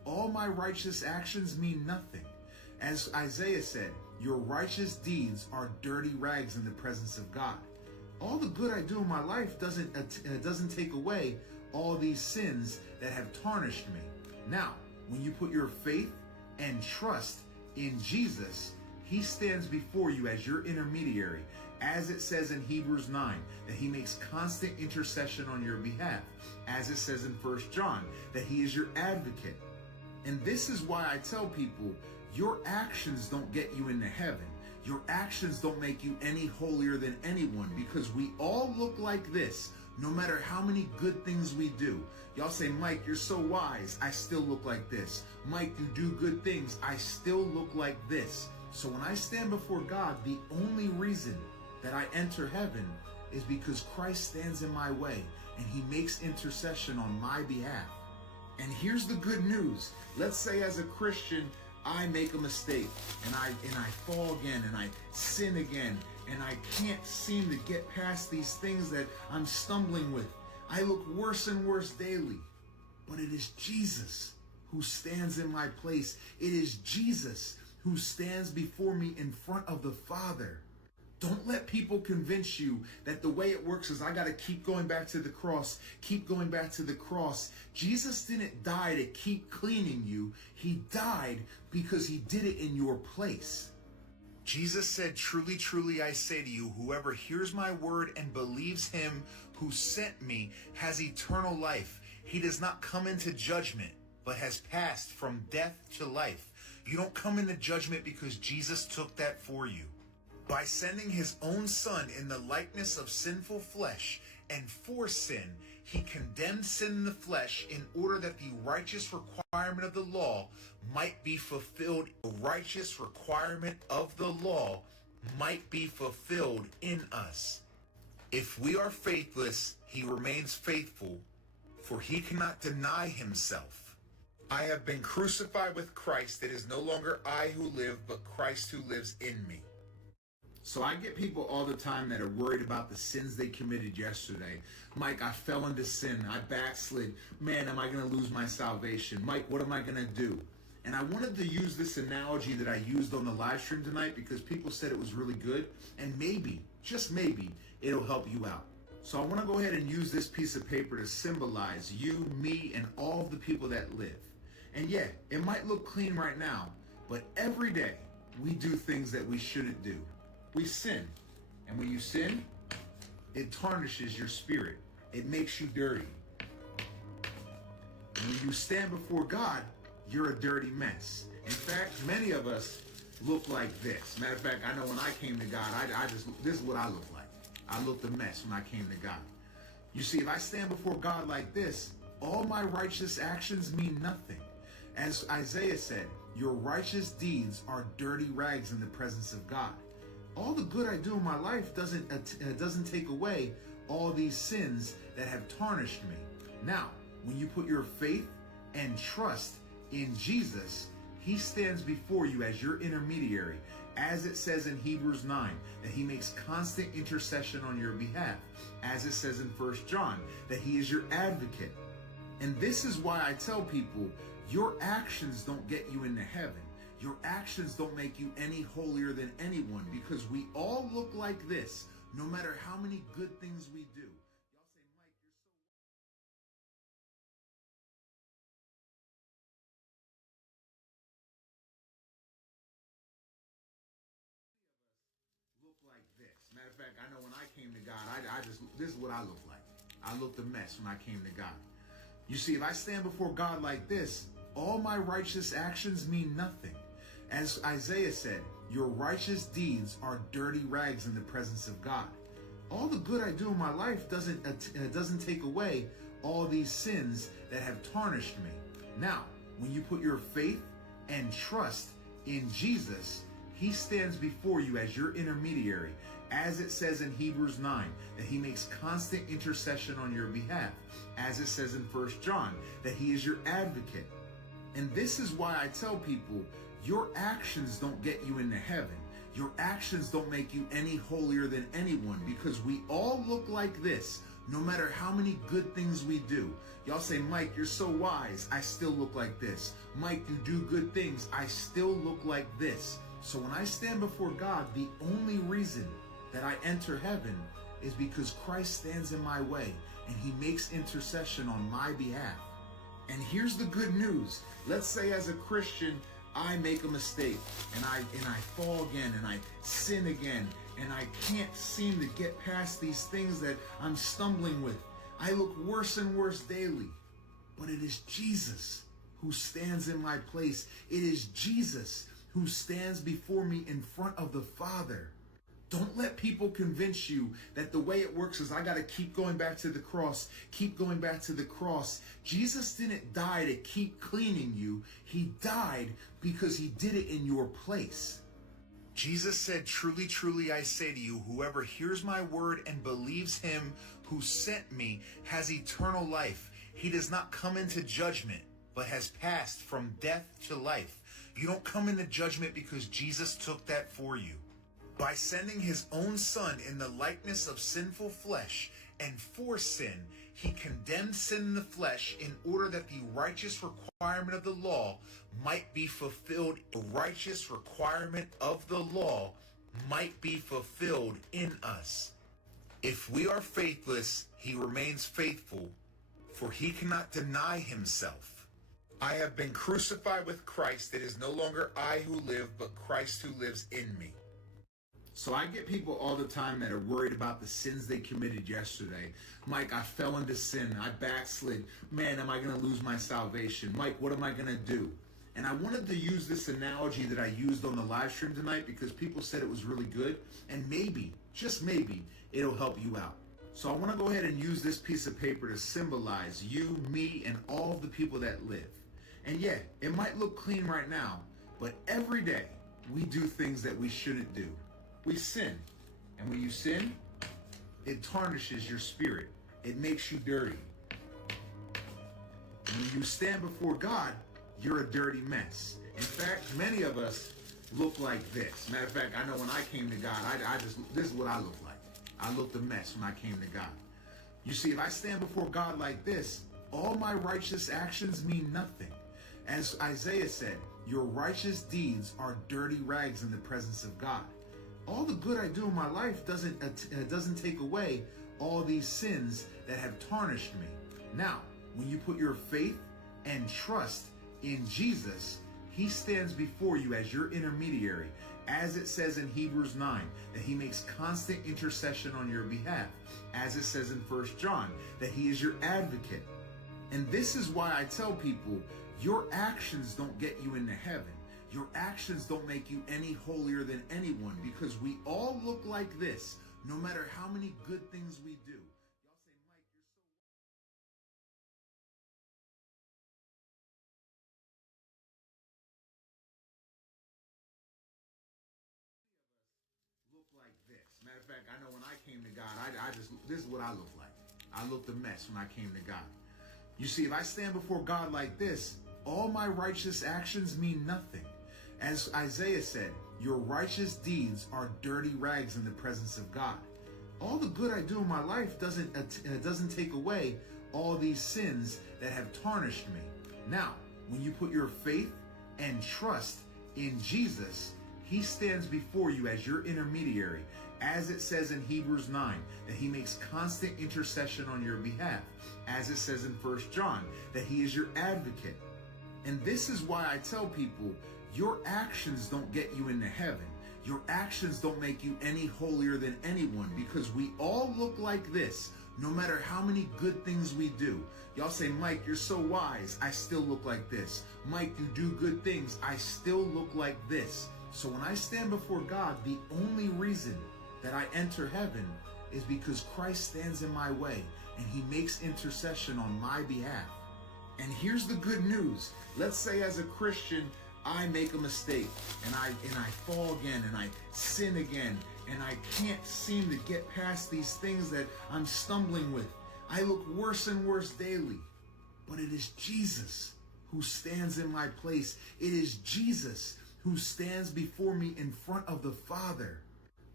all my righteous actions mean nothing. As Isaiah said, your righteous deeds are dirty rags in the presence of God. All the good I do in my life doesn't take away all these sins that have tarnished me. Now, when you put your faith and trust in Jesus, he stands before you as your intermediary, as it says in Hebrews 9, that he makes constant intercession on your behalf, as it says in 1 John, that he is your advocate. And this is why I tell people, your actions don't get you into heaven. Your actions don't make you any holier than anyone, because we all look like this, no matter how many good things we do. Y'all say, Mike, you're so wise. I still look like this. Mike, you do good things. I still look like this. So when I stand before God, the only reason that I enter heaven is because Christ stands in my way and he makes intercession on my behalf. And here's the good news. Let's say as a Christian, I make a mistake and I fall again and I sin again and I can't seem to get past these things that I'm stumbling with. I look worse and worse daily. But it is Jesus who stands in my place. It is Jesus who stands before me in front of the Father. Don't let people convince you that the way it works is I got to keep going back to the cross, keep going back to the cross. Jesus didn't die to keep cleaning you. He died because he did it in your place. Jesus said, truly, truly, I say to you, whoever hears my word and believes him who sent me has eternal life. He does not come into judgment, but has passed from death to life. You don't come into judgment because Jesus took that for you. By sending his own son in the likeness of sinful flesh and for sin, he condemned sin in the flesh in order that the righteous requirement of the law might be fulfilled. The righteous requirement of the law might be fulfilled in us. If we are faithless, he remains faithful, for he cannot deny himself. I have been crucified with Christ. It is no longer I who live, but Christ who lives in me. So I get people all the time that are worried about the sins they committed yesterday. Mike, I fell into sin. I backslid. Man, am I going to lose my salvation? Mike, what am I going to do? And I wanted to use this analogy that I used on the live stream tonight because people said it was really good. And maybe, just maybe, it'll help you out. So I want to go ahead and use this piece of paper to symbolize you, me, and all of the people that live. And yeah, it might look clean right now, but every day we do things that we shouldn't do. We sin. And when you sin, it tarnishes your spirit. It makes you dirty. And when you stand before God, you're a dirty mess. In fact, many of us look like this. Matter of fact, I know when I came to God, this is what I look like. I looked a mess when I came to God. You see, if I stand before God like this, all my righteous actions mean nothing. As Isaiah said, your righteous deeds are dirty rags in the presence of God. All the good I do in my life doesn't take away all these sins that have tarnished me. Now, when you put your faith and trust in Jesus, he stands before you as your intermediary, as it says in Hebrews 9, that he makes constant intercession on your behalf, as it says in 1 John, that he is your advocate. And this is why I tell people, your actions don't get you into heaven. Your actions don't make you any holier than anyone, because we all look like this, no matter how many good things we do. Y'all say, Mike, you're so look like this. Matter of fact, I know when I came to God, this is what I look like. I looked a mess when I came to God. You see, if I stand before God like this, all my righteous actions mean nothing. As Isaiah said, your righteous deeds are dirty rags in the presence of God. All the good I do in my life doesn't take away all these sins that have tarnished me. Now, when you put your faith and trust in Jesus, he stands before you as your intermediary, as it says in Hebrews 9, that he makes constant intercession on your behalf, as it says in 1 John, that he is your advocate. And this is why I tell people, your actions don't get you into heaven. Your actions don't make you any holier than anyone, because we all look like this, No matter how many good things we do. Y'all say, Mike, you're so wise. I still look like this. Mike, you do good things. I still look like this. So when I stand before God, the only reason that I enter heaven is because Christ stands in my way and he makes intercession on my behalf. And here's the good news. Let's say as a Christian, I make a mistake and I fall again and I sin again and I can't seem to get past these things that I'm stumbling with. I look worse and worse daily. But it is Jesus who stands in my place. It is Jesus who stands before me in front of the Father. Don't let people convince you that the way it works is I got to keep going back to the cross, keep going back to the cross. Jesus didn't die to keep cleaning you. He died because he did it in your place. Jesus said, truly, truly, I say to you, whoever hears my word and believes him who sent me has eternal life. He does not come into judgment, but has passed from death to life. You don't come into judgment because Jesus took that for you. By sending his own son in the likeness of sinful flesh and for sin, he condemned sin in the flesh in order that the righteous requirement of the law might be fulfilled. The righteous requirement of the law might be fulfilled in us. If we are faithless, he remains faithful, for he cannot deny himself. I have been crucified with Christ. It is no longer I who live, but Christ who lives in me. So I get people all the time that are worried about the sins they committed yesterday. Mike, I fell into sin. I backslid. Man, am I going to lose my salvation? Mike, what am I going to do? And I wanted to use this analogy that I used on the live stream tonight because people said it was really good. And maybe, just maybe, it'll help you out. So I want to go ahead and use this piece of paper to symbolize you, me, and all of the people that live. And yeah, it might look clean right now, but every day we do things that we shouldn't do. We sin. And when you sin, it tarnishes your spirit. It makes you dirty. When you stand before God, you're a dirty mess. In fact, many of us look like this. Matter of fact, I know when I came to God, this is what I look like. I looked a mess when I came to God. You see, if I stand before God like this, all my righteous actions mean nothing. As Isaiah said, your righteous deeds are dirty rags in the presence of God. All the good I do in my life doesn't take away all these sins that have tarnished me. Now, when you put your faith and trust in Jesus, he stands before you as your intermediary, as it says in Hebrews 9, that he makes constant intercession on your behalf, as it says in 1 John, that he is your advocate. And this is why I tell people, your actions don't get you into heaven. Your actions don't make you any holier than anyone, because we all look like this, no matter how many good things we do. Y'all say, Mike, you're so look like this. Matter of fact, I know when I came to God, this is what I look like. I looked a mess when I came to God. You see, if I stand before God like this, all my righteous actions mean nothing. As Isaiah said, your righteous deeds are dirty rags in the presence of God. All the good I do in my life doesn't take away all these sins that have tarnished me. Now, when you put your faith and trust in Jesus, he stands before you as your intermediary, as it says in Hebrews 9, that he makes constant intercession on your behalf, as it says in 1 John, that he is your advocate. And this is why I tell people, your actions don't get you into heaven. Your actions don't make you any holier than anyone, because we all look like this, no matter how many good things we do. Y'all say, Mike, you're so wise. I still look like this. Mike, you do good things. I still look like this. So when I stand before God, the only reason that I enter heaven is because Christ stands in my way and he makes intercession on my behalf. And here's the good news. Let's say as a Christian, I make a mistake and I fall again and I sin again and I can't seem to get past these things that I'm stumbling with. I look worse and worse daily. But it is Jesus who stands in my place. It is Jesus who stands before me in front of the Father.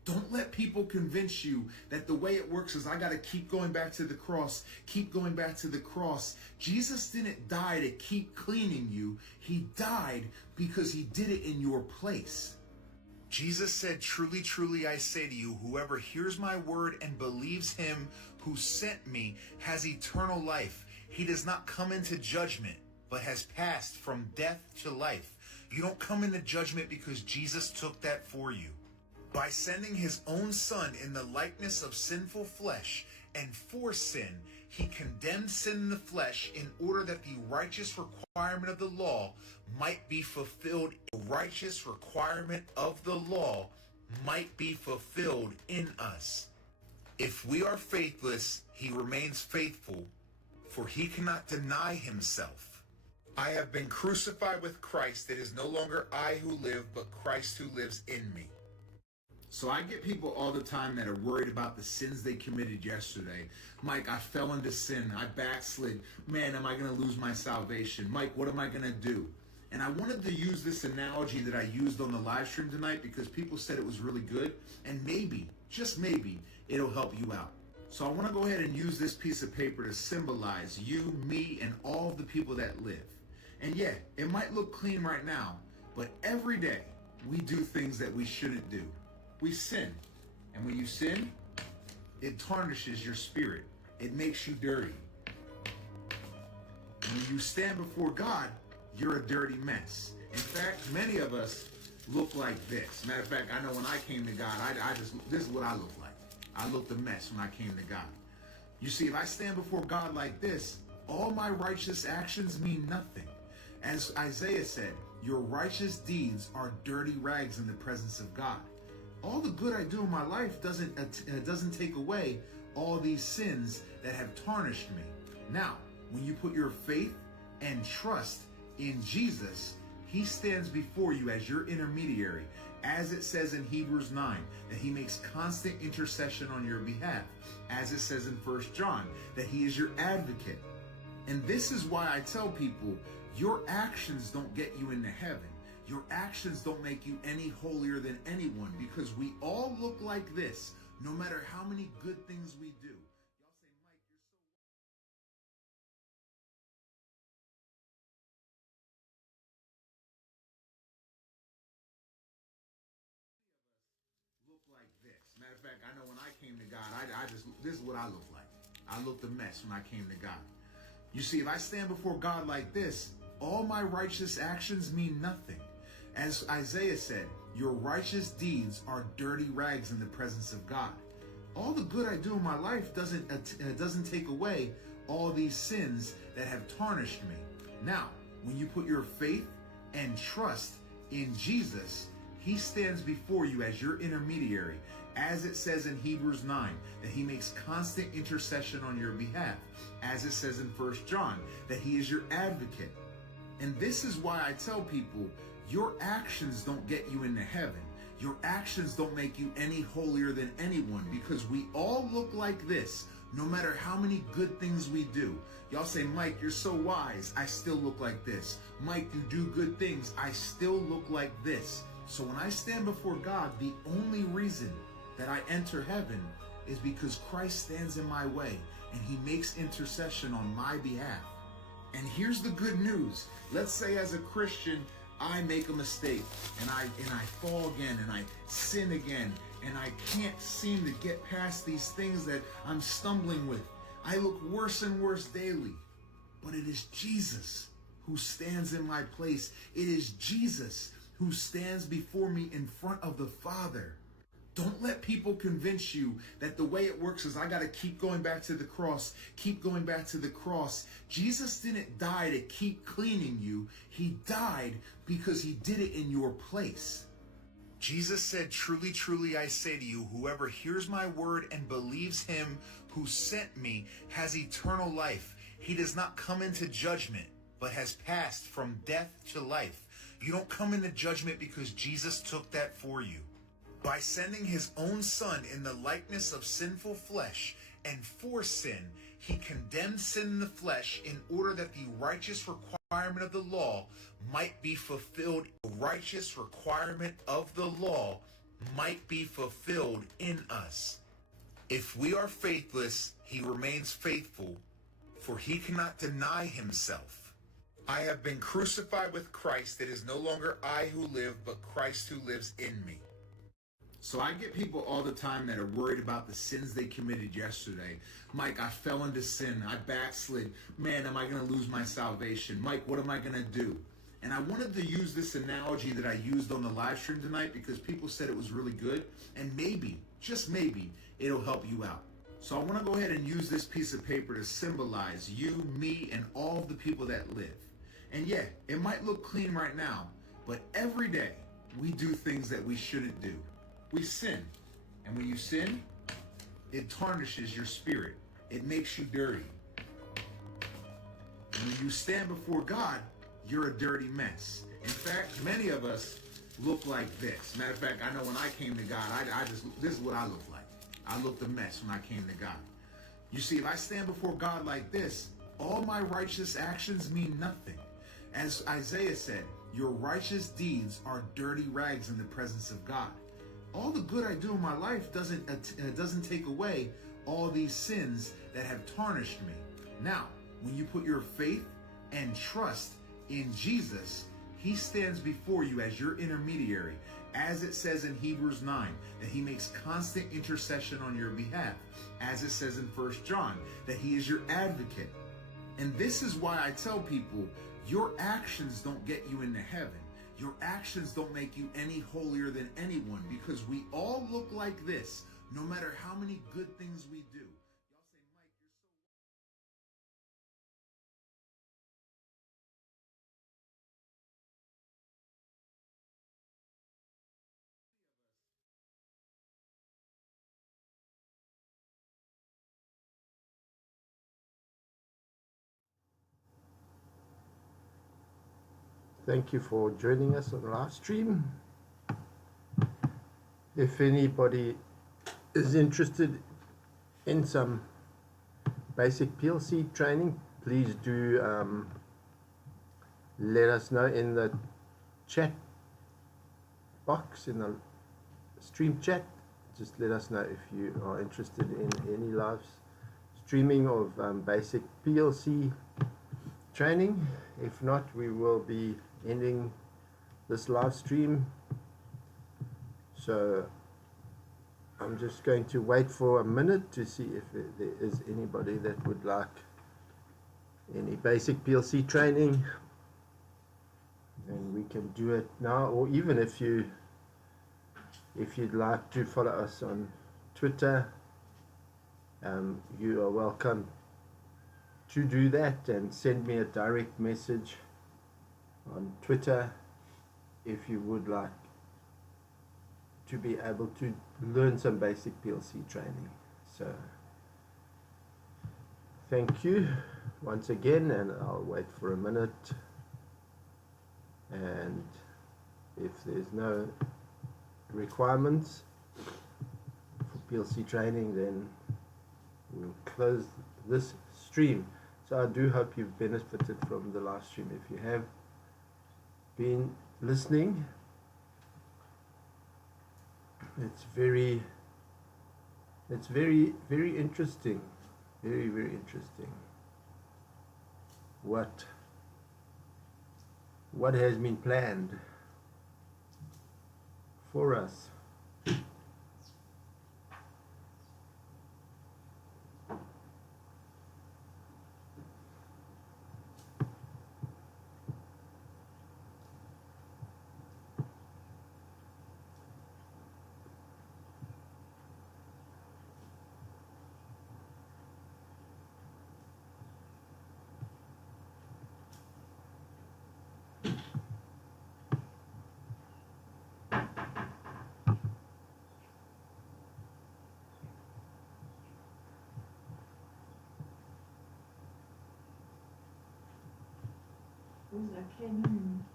Don't let people convince you that the way it works is I got to keep going back to the cross, keep going back to the cross. Jesus didn't die to keep cleaning you. He died because he did it in your place. Jesus said, "Truly, truly, I say to you, whoever hears my word and believes him who sent me has eternal life. He does not come into judgment, but has passed from death to life." You don't come into judgment because Jesus took that for you. By sending his own son in the likeness of sinful flesh and for sin, he condemned sin in the flesh in order that the righteous requirement of the law might be fulfilled. The righteous requirement of the law might be fulfilled in us. If we are faithless, he remains faithful, for he cannot deny himself. I have been crucified with Christ. It is no longer I who live, but Christ who lives in me. So I get people all the time that are worried about the sins they committed yesterday. Mike, I fell into sin. I backslid. Man, am I going to lose my salvation? Mike, what am I going to do? And I wanted to use this analogy that I used on the live stream tonight because people said it was really good. And maybe, just maybe, it'll help you out. So I want to go ahead and use this piece of paper to symbolize you, me, and all of the people that live. And yeah, it might look clean right now, but every day we do things that we shouldn't do. We sin. And when you sin, it tarnishes your spirit. It makes you dirty. And when you stand before God, you're a dirty mess. In fact, many of us look like this. Matter of fact, I know when I came to God, this is what I look like. I looked a mess when I came to God. You see, if I stand before God like this, all my righteous actions mean nothing. As Isaiah said, your righteous deeds are dirty rags in the presence of God. All the good I do in my life doesn't take away all these sins that have tarnished me. Now, when you put your faith and trust in Jesus, he stands before you as your intermediary, as it says in Hebrews 9, that he makes constant intercession on your behalf, as it says in 1 John, that he is your advocate. And this is why I tell people, your actions don't get you into heaven. Your actions don't make you any holier than anyone, because we all look like this, no matter how many good things we do. Y'all say, Mike, you're so look like this. Matter of fact, I know when I came to God, this is what I look like. I looked a mess when I came to God. You see, if I stand before God like this, all my righteous actions mean nothing. As Isaiah said, your righteous deeds are dirty rags in the presence of God. All the good I do in my life doesn't take away all these sins that have tarnished me. Now, when you put your faith and trust in Jesus, he stands before you as your intermediary, as it says in Hebrews 9, that he makes constant intercession on your behalf, as it says in 1 John, that he is your advocate. And this is why I tell people, your actions don't get you into heaven. Your actions don't make you any holier than anyone, because we all look like this, no matter how many good things we do. Y'all say, Mike, you're so wise. I still look like this. Mike, you do good things. I still look like this. So when I stand before God, the only reason that I enter heaven is because Christ stands in my way and he makes intercession on my behalf. And here's the good news. Let's say as a Christian, I make a mistake and I fall again and I sin again and I can't seem to get past these things that I'm stumbling with. I look worse and worse daily. But it is Jesus who stands in my place. It is Jesus who stands before me in front of the Father. Don't let people convince you that the way it works is I got to keep going back to the cross, keep going back to the cross. Jesus didn't die to keep cleaning you. He died because he did it in your place. Jesus said, "Truly, truly, I say to you, whoever hears my word and believes him who sent me has eternal life. He does not come into judgment, but has passed from death to life." You don't come into judgment because Jesus took that for you. By sending his own son in the likeness of sinful flesh and for sin, he condemned sin in the flesh in order that the righteous requirement of the law might be fulfilled. The righteous requirement of the law might be fulfilled in us. If we are faithless, he remains faithful, for he cannot deny himself. I have been crucified with Christ. It is no longer I who live, but Christ who lives in me. So I get people all the time that are worried about the sins they committed yesterday. Mike, I fell into sin. I backslid. Man, am I going to lose my salvation? Mike, what am I going to do? And I wanted to use this analogy that I used on the live stream tonight because people said it was really good. And maybe, just maybe, it'll help you out. So I want to go ahead and use this piece of paper to symbolize you, me, and all of the people that live. And yeah, it might look clean right now, but every day we do things that we shouldn't do. We sin. And when you sin, it tarnishes your spirit. It makes you dirty. And when you stand before God, you're a dirty mess. In fact, many of us look like this. Matter of fact, I know when I came to God, this is what I look like. I looked a mess when I came to God. You see, if I stand before God like this, all my righteous actions mean nothing. As Isaiah said, your righteous deeds are dirty rags in the presence of God. All the good I do in my life doesn't take away all these sins that have tarnished me. Now, when you put your faith and trust in Jesus, he stands before you as your intermediary, as it says in Hebrews 9, that he makes constant intercession on your behalf, as it says in 1 John, that he is your advocate. And this is why I tell people, your actions don't get you into heaven. Your actions don't make you any holier than anyone, because we all look like this, no matter how many good things we do. Thank you for joining us on the live stream. If anybody is interested in some basic PLC training, please do let us know in the chat box, in the stream chat. Just let us know if you are interested in any live streaming of basic PLC training. If not, we will be ending this live stream. So I'm just going to wait for a minute to see if there is anybody that would like any basic PLC training, and we can do it now. Or even if you'd like to follow us on Twitter, you are welcome to do that, and send me a direct message on Twitter if you would like to be able to learn some basic PLC training. So thank you once again, and I'll wait for a minute, and if there's no requirements for PLC training, then we'll close this stream. So I do hope you've benefited from the live stream. If you have been listening, it's very interesting, very interesting what has been planned for us. Who's that came in?